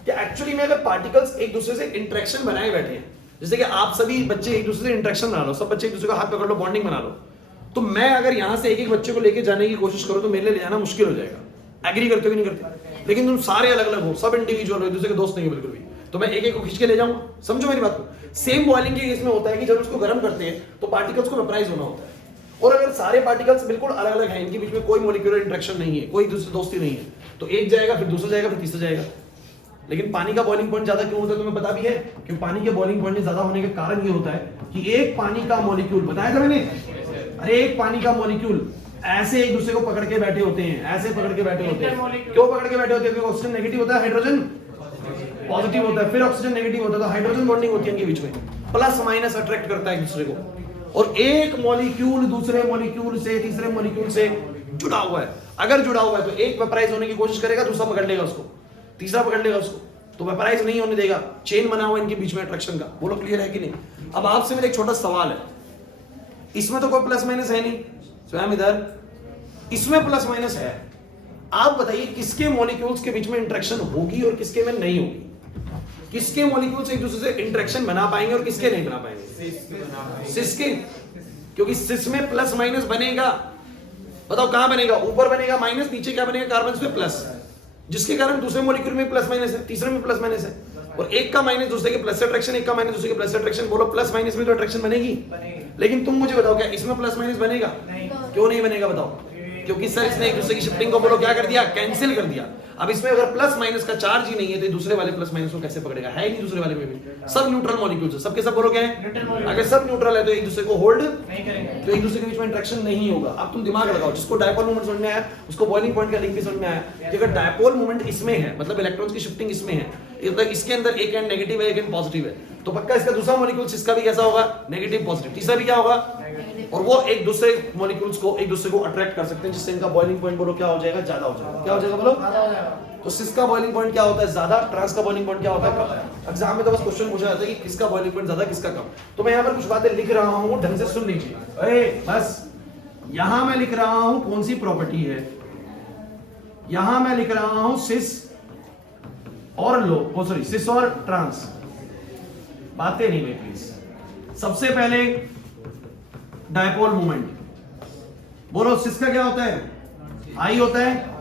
कि एक्चुअली में अगर पार्टिकल्स एक दूसरे से इंटरेक्शन बनाए बैठे हैं, जैसे कि आप सभी बच्चे एक दूसरे से इंटरेक्शन बना लो, सब बच्चे एक दूसरे का हाथ पकड़ लो, बॉन्डिंग बना लो, तो मैं अगर यहां से एक एक बच्चे को लेके जाने की कोशिश करूं तो मेरे लिए ले जाना मुश्किल हो जाएगा। एग्री करते हो कि नहीं करते? लेकिन तुम सारे अलग अलग हो, सब इंडिविजुअल हो, एक दूसरे के दोस्त नहीं हो बिल्कुल भी, तो मैं एक एक को खींच के ले जाऊंगा। समझो मेरी बात को। सेम बॉइलिंग के केस में होता है कि जब उसको गर्म करते हैं तो पार्टिकल्स को वेपराइज होना होता है, और अगर सारे पार्टिकल्स बिल्कुल अलग अलग हैं, इनके बीच में कोई मॉलिक्यूलर इंटरेक्शन नहीं है, कोई दूसरी दोस्ती नहीं है, तो एक जाएगा, फिर दूसरा जाएगा, फिर तीसरा जाएगा। लेकिन पानी का बॉइलिंग पॉइंट ज्यादा क्यों होता है तुम्हें पता भी है? क्योंकि पानी के बॉइलिंग पॉइंट ज्यादा होने का कारण ये होता है कि एक पानी का मॉलिक्यूल, बताया था मैंने, अरे एक पानी का मॉलिक्यूल ऐसे एक दूसरे को पकड़ के बैठे होते हैं, ऐसे पकड़ के बैठे होते हैं। क्यों पकड़ के बैठे होते हैं? क्योंकि ऑक्सीजन नेगेटिव होता है, हाइड्रोजन पॉजिटिव होता है, फिर ऑक्सीजन नेगेटिव होता है, तो हाइड्रोजन बॉन्डिंग होती है इनके बीच में, प्लस माइनस अट्रैक्ट करता है एक दूसरे को, और एक मॉलिक्यूल दूसरे मॉलिक्यूल से, तीसरे मॉलिक्यूल से जुड़ा हुआ है। अगर जुड़ा हुआ है तो एक वेपराइज होने की कोशिश करेगा, दूसरा पकड़ लेगा उसको, तीसरा पकड़ लेगा उसको, तो वेपराइज नहीं होने देगा। चेन बना हुआ इनके बीच में अट्रैक्शन का। बोलो क्लियर है कि नहीं? अब आपसे मेरा एक छोटा सवाल है, इसमें तो कोई प्लस माइनस है नहीं, स्वयं इधर इसमें प्लस माइनस है, आप बताइए किसके मॉलिक्यूल्स के बीच में इंटरेक्शन होगी और किसके में नहीं होगी? किसके मॉलिक्यूल्स एक दूसरे से इंटरेक्शन बना पाएंगे और किसके नहीं बना पाएंगे? सिस के, क्योंकि सिस में प्लस माइनस बनेगा। बताओ कहां बनेगा? ऊपर बनेगा माइनस, नीचे क्या बनेगा? कार्बन पे प्लस। जिसके कारण दूसरे मॉलिक्यूल में प्लस माइनस है, तीसरे में प्लस माइनस है, और एक का माइनस दूसरे के प्लस से अट्रैक्शन, एक का माइनस दूसरे के प्लस से अट्रैक्शन। बोलो प्लस माइनस में तो अट्रैक्शन बनेगी, लेकिन तुम मुझे बताओ क्या इसमें प्लस माइनस बनेगा? क्यों नहीं बनेगा बताओ? क्योंकि सर इसने एक दूसरे की शिफ्टिंग को बोलो क्या कर दिया, कैंसिल कर दिया। अब इसमें अगर प्लस माइनस का चार्ज ही नहीं है तो दूसरे वाले प्लस माइनस को कैसे पकड़ेगा? है ही नहीं दूसरे वाले में भी, सब न्यूट्रल मॉलिक्यूल्स है, सबके सब बोलो क्या है, अगर सब न्यूट्रल है तो एक दूसरे को होल्ड नहीं करेंगे, तो एक दूसरे के बीच में इंटरेक्शन नहीं होगा। अब तुम दिमाग लगाओ, जिसको डायपोल मोमेंट समझ में आया उसको बॉइलिंग पॉइंट का लिंक भी समझ में आया कि अगर डायपोल मोमेंट इसमें है मतलब इलेक्ट्रॉन्स की शिफ्टिंग इसमें है, मतलब इसके अंदर एक एंड नेगेटिव है एक एंड पॉजिटिव है, तो पक्का इसका दूसरा मॉलिक्यूल इसका भी कैसा होगा, नेगेटिव पॉजिटिव, तीसरा भी क्या होगा, और वो एक दूसरे मॉलिक्यूल्स को एक दूसरे को अट्रैक्ट कर सकते हैं, जिससे इनका बॉइलिंग पॉइंट बोलो क्या हो जाएगा, ज्यादा हो जाएगा। क्या हो जाएगा बोलो? तो सिस का बॉइलिंग पॉइंट क्या होता है, ज्यादा, ट्रांस का बॉइलिंग पॉइंट क्या होता है, कम। एग्जाम में तो बस क्वेश्चन पूछा जाता है कि किसका बॉइलिंग पॉइंट ज्यादा किसका कम। तो मैं यहाँ पर कुछ बातें लिख रहा हूँ, ढंग से सुन लीजिए। अरे बस यहां मैं लिख रहा हूं कौन सी प्रॉपर्टी है, यहां मैं लिख रहा हूं सिस और लो, ओ सॉरी सिस और ट्रांस। बातें नहीं हुई प्लीज। सबसे पहले डायपोल मोमेंट, बोलो सिस का क्या होता है, हाई होता है,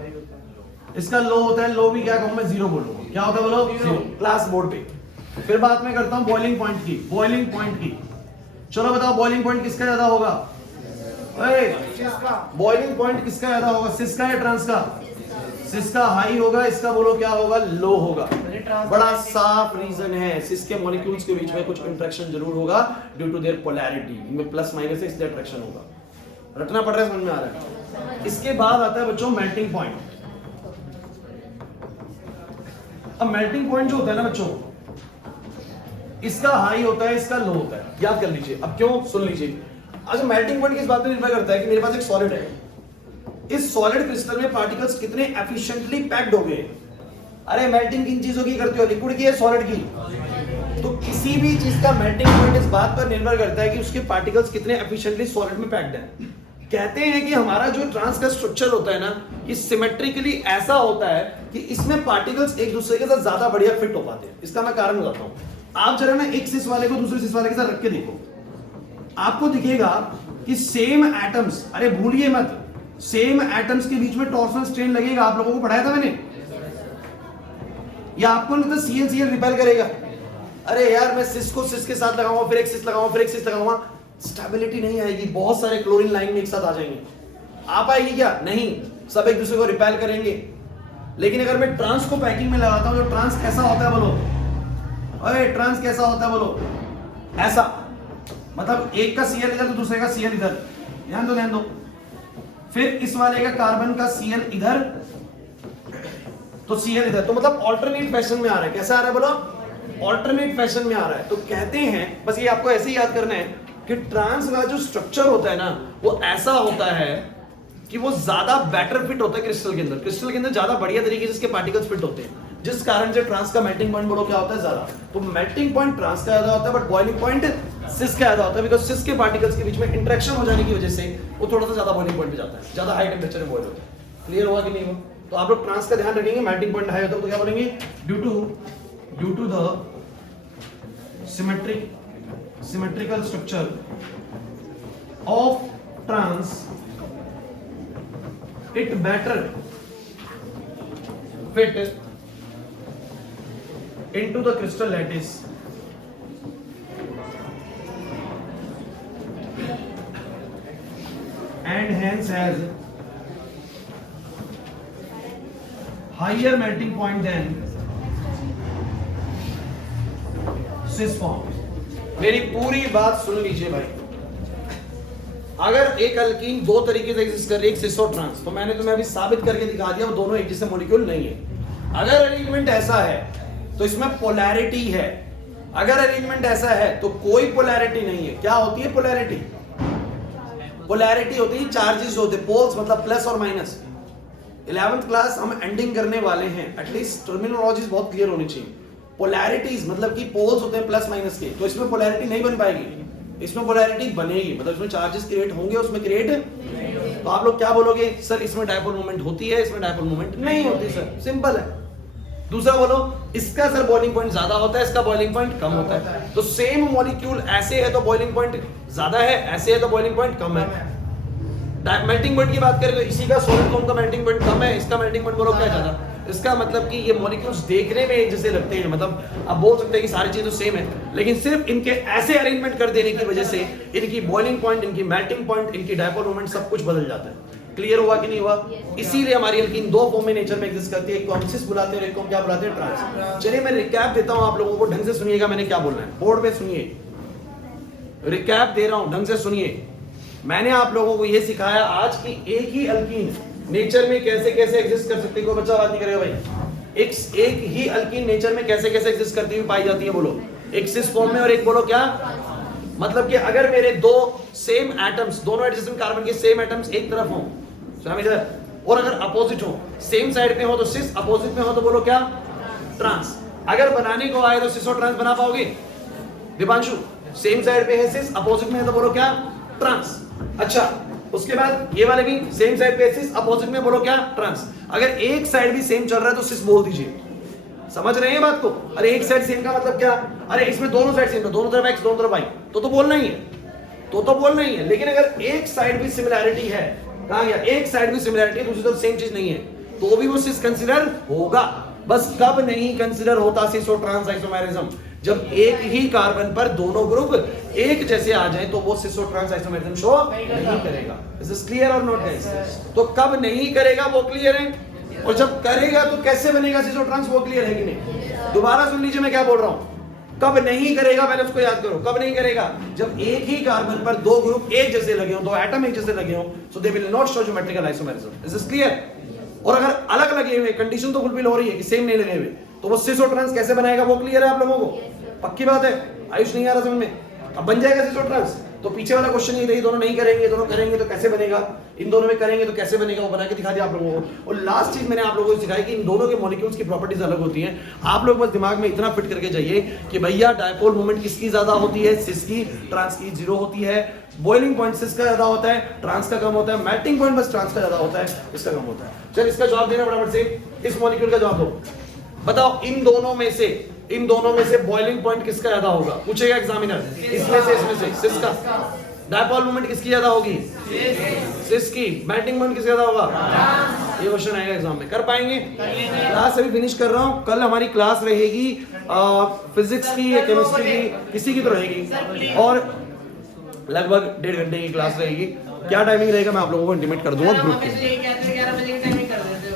इसका लो होता है, लो भी क्या कहूं मैं, जीरो बोलूंगा। क्या होता है बोलो, जीरो, क्लास बोर्ड पे। फिर बात मैं करता हूं बॉइलिंग पॉइंट की, बॉइलिंग पॉइंट की। चलो बताओ बॉइलिंग पॉइंट किसका ज्यादा होगा, बॉइलिंग पॉइंट किसका ज्यादा होगा, सिस का या ट्रांस का? सिस का हाई होगा, इसका बोलो क्या होगा, लो होगा। बड़ा साफ रीजन है, सिस के मॉलिक्यूल्स के बीच में कुछ इंटरेक्शन जरूर होगा ड्यू टू देयर पोलैरिटी, इनमें प्लस माइनस है इसलिए अट्रैक्शन होगा। रटना पड़ रहा है, समझ में आ रहा है? इसके बाद आता है बच्चों मेल्टिंग पॉइंट। अब मेल्टिंग पॉइंट जो होता है ना बच्चों, इसका हाई होता है, इसका लो होता है, याद कर लीजिए। अब क्यों, सुन लीजिए। अच्छा मेल्टिंग पॉइंट किस बात पे निर्भर करता है कि मेरे पास एक सॉलिड है, इस सॉलिड क्रिस्टल में पार्टिकल्स कितने एफिशिएंटली पैक्ड हो गए। अरे मेल्टिंग किन चीजों की करते हो, लिक्विड की है सॉलिड की? तो किसी भी चीज का मेल्टिंग पॉइंट इस बात पर निर्भर करता है कि उसके पार्टिकल्स कितने एफिशिएंटली सॉलिड में पैक्ड हैं। कहते हैं कि हमारा जो ट्रांस का स्ट्रक्चर होता है ना, ये सिमेट्रिकली ऐसा होता है कि इसमें पार्टिकल्स एक दूसरे के साथ ज्यादा बढ़िया फिट हो पाते हैं। इसका मैं कारण बताता हूं। आप जरा ना एक सिस वाले को दूसरे सिस वाले के साथ रख के देखो, आपको दिखेगा कि सेम एटम्स, अरे भूलिए मत, सेम एटम्स के बीच में टॉर्सनल स्ट्रेन लगेगा। आप लोगों को पढ़ाया था मैंने, या आपको लगता है सीएल सीएल रिपेल करेगा? अरे यार मैं सिस को सिस के साथ लगाऊंगा, फिर एक सिस लगाऊंगा, फिर एक सिस लगाऊंगा, स्टेबिलिटी नहीं आएगी, बहुत सारे क्लोरीन लाइन में एक साथ आ जाएंगे। आ पाएगी क्या? नहीं, सब एक दूसरे को रिपेल करेंगे। लेकिन अगर मैं ट्रांस को पैकिंग में लगाता हूं, तो ट्रांस कैसा होता है बोलो, अरे ट्रांस कैसा होता है बोलो, ऐसा, मतलब एक का सीएल इधर तो दूसरे का सीएल इधर, ध्यान दो ध्यान दो। फिर इस वाले का कार्बन का सीएल इधर तो सीएल इधर, तो मतलब ऑल्टरनेट फैशन में आ रहा है। कैसा आ रहा है बोलो, ऑल्टरनेट फैशन में आ रहा है। तो कहते हैं, बस ये आपको ऐसे ही याद करना है कि ट्रांस का जो स्ट्रक्चर होता है ना, वो ऐसा होता है कि वो ज्यादा बेटर फिट होता है क्रिस्टल के अंदर, क्रिस्टल के अंदर ज्यादा बढ़िया तरीके से इसके पार्टिकल्स फिट होते हैं, जिस कारण से ट्रांस का मेल्टिंग पॉइंट बोलो क्या होता है, ज्यादा। तो मेल्टिंग पॉइंट ट्रांस का ज्यादा होता है, बट बॉइलिंग पॉइंट सिस का ज्यादा होता है, बिकॉज़ सिस के पार्टिकल्स के बीच में इंटरेक्शन हो जाने की वजह से वो थोड़ा सा ज्यादा बॉइलिंग पॉइंट पे जाता है, ज्यादा हाई टेंपरेचर में बॉयल होता है। क्लियर हुआ कि नहीं हुआ? तो आप लोग ट्रांस का ध्यान रखेंगे, मेल्टिंग पॉइंट हाई होता है तो क्या बोलेंगे, due to the symmetrical structure of trans, it better fit into the crystal lattice and hence has higher melting point than cis form। मेरी पूरी बात सुन लीजिए भाई। अगर एक अल्कीन दो तरीके से एग्जिस्ट कर रही है, एक सिस और ट्रांस, तो मैंने तुम्हें अभी साबित करके दिखा दिया वो दोनों एक जैसे मॉलिक्यूल नहीं है। अगर अरेंजमेंट ऐसा है तो इसमें पोलैरिटी है, अगर अरेंजमेंट ऐसा है तो कोई पोलैरिटी नहीं है। क्या होती है पोलैरिटी? पोलैरिटी होती है चार्जेस होते, पोल्स मतलब प्लस और माइनस। 11th क्लास हम एंडिंग करने वाले हैं, एटलीस्ट टर्मिनोलॉजीज बहुत क्लियर होनी चाहिए। पोलैरिटीज मतलब कि पोल्स होते हैं प्लस माइनस के, तो इसमें पोलैरिटी नहीं बन पाएगी, इसमें पोलैरिटी बनेगी, मतलब इसमें चार्जेस क्रिएट होंगे, उसमें क्रिएट। तो आप लोग क्या बोलोगे, सर इसमें डायपोल मोमेंट होती है, इसमें डायपोल मोमेंट नहीं होती सर, सिंपल है। दूसरा बोलो, इसका सर बॉइलिंग पॉइंट ज्यादा होता है, इसका बॉइलिंग पॉइंट कम होता है। तो सेम मॉलिक्यूल ऐसे है तो बॉइलिंग पॉइंट ज्यादा है, ऐसे है तो बॉइलिंग पॉइंट कम है। मेल्टिंग पॉइंट की बात करें तो इसी का सॉलिड फॉर्म का मेल्टिंग पॉइंट कम है, इसका मेल्टिंग पॉइंट बोलो क्या ज्यादा। इसका मतलब कि ये मॉलिक्यूल्स देखने में एक जैसे लगते हैं, मतलब आप बोल सकते हैं कि सारी चीजें तो सेम है, लेकिन सिर्फ इनके ऐसे अरेंजमेंट कर देने की वजह से इनकी बॉइलिंग पॉइंट, इनकी मेल्टिंग पॉइंट, इनकी डायपोल मोमेंट सब कुछ बदल जाता है। क्लियर हुआ कि नहीं हुआ? इसीलिए हमारी एल्कीन दो फॉर्म में नेचर में एग्जिस्ट करती है, एक को हम सिस बुलाते हैं और एक को हम क्या बुलाते हैं, ट्रांस। चलिए मैं रिकैप देता हूं, आप लोगों को ढंग से सुनिएगा मैंने क्या बोलना है, बोर्ड पे सुनिए, रिकैप दे रहा हूं, ढंग से सुनिए। मैंने आप लोगों को यह सिखाया आज की एक ही अल्कीन नेचर में कैसे कैसे एग्जिस्ट कर सकती है। कोई बच्चा बात नहीं करेगा भाई। एक ही अल्कीन नेचर में कैसे कैसे एग्जिस्ट करती हुई पाई जाती है, बोलो। एक सिस फॉर्म में और एक बोलो क्या, मतलब कि अगर मेरे दो सेम एटम्स, दोनों एडजेसेंट कार्बन के सेम एटम्स एक तरफ हों और अगर अपोजिट हो, सेम साइड पे हो तो सिस, अपोजिट में हो तो बोलो क्या, ट्रांस। अगर बनाने को आए तो सिस और ट्रांस बना पाओगे दीपांशु? सेम साइड पे है सिस, अपोजिट में है तो बोलो क्या, ट्रांस। अच्छा, उसके बाद ये वाले भी सेम साइड पे सिस, अपोजिट में बोलो क्या, ट्रांस। अगर एक साइड भी सेम चल रहा है तो सिस बोल दीजिए। समझ रहे हैं बात को? अरे एक साइड सेम का मतलब क्या, अरे इसमें दोनों साइड सेम है, दोनों तरफ एक्स दोनों तरफ वाई, तो बोलना ही है, तो बोलना ही है। लेकिन अगर एक साइड भी सिमिलैरिटी है, कहां गया, एक साइड भी सिमिलैरिटी है, दूसरी तरफ सेम चीज नहीं है, तो भी वो सिस कंसीडर होगा। बस कब नहीं कंसीडर होता सिस और ट्रांस आइसोमेरिज्म, जब एक ही कार्बन पर दोनों ग्रुप एक जैसे आ जाए तो वो सिस और ट्रांस आइसोमेरिज्म शो नहीं करेगा। इज दिस क्लियर और नॉट गाइस? तो कब नहीं करेगा वो क्लियर है, और जब करेगा तो कैसे बनेगा सिस और ट्रांस, वो क्लियर है कि नहीं? दोबारा सुन लीजिए मैं क्या बोल रहा हूं। कब नहीं करेगा पहले उसको याद करो, कब नहीं करेगा, जब एक ही कार्बन पर दो ग्रुप एक जैसे लगे हो, दो एटम एक जैसे लगे हो, so they will not show geometrical isomerism. Is this clear? और अगर अलग लगे हुए, कंडीशन तो फुलफिल हो रही है कि सेम नहीं लगे हुए, तो वो सिस और ट्रांस कैसे बनाएगा वो क्लियर है आप लोगों को? पक्की बात है? आयुष नहीं आ रहा समझ में? अब बन जाएगा सिस और ट्रांस। तो पीछे वाला क्वेश्चन ये रही, दोनों नहीं करेंगे, दोनों करेंगे तो कैसे बनेगा, इन दोनों में करेंगे तो कैसे बनेगा, वो बना के दिखा दिया आप लोगों को। और लास्ट चीज मैंने आप लोगों को सिखाई कि इन दोनों के मॉलिक्यूल्स की प्रॉपर्टीज अलग होती हैं। आप लोग बस दिमाग में इतना फिट करके जाइए कि भैया डायपोल मोमेंट किसकी ज्यादा होती है, सिस की, ट्रांस की 0 होती है। बॉइलिंग पॉइंट सिस का ज्यादा होता है, ट्रांस का कम होता है। मेल्टिंग पॉइंट बस ट्रांस का ज्यादा होता है, इसका कम होता है। चल इसका जवाब देना फटाफट से, इस मॉलिक्यूल का जवाब दो। बताओ इन दोनों में से बॉइलिंग पॉइंट किसका ज्यादा होगा, पूछेगा एग्जामिनर। इसमें से सिस का। डायपोल मोमेंट किसकी ज्यादा होगी, सिस की। मेल्टिंग पॉइंट किसका ज्यादा होगा, ये क्वेश्चन आएगा एग्जाम में। कर पाएंगे? क्लास अभी फिनिश कर रहा हूं, कल हमारी क्लास रहेगी फिजिक्स की या केमिस्ट्री की, किसी की तो रहेगी, और लगभग 1.5 घंटे की क्लास रहेगी। क्या टाइमिंग रहेगा मैं आप लोगों को इंटीमेट कर दूंगा ग्रुप के।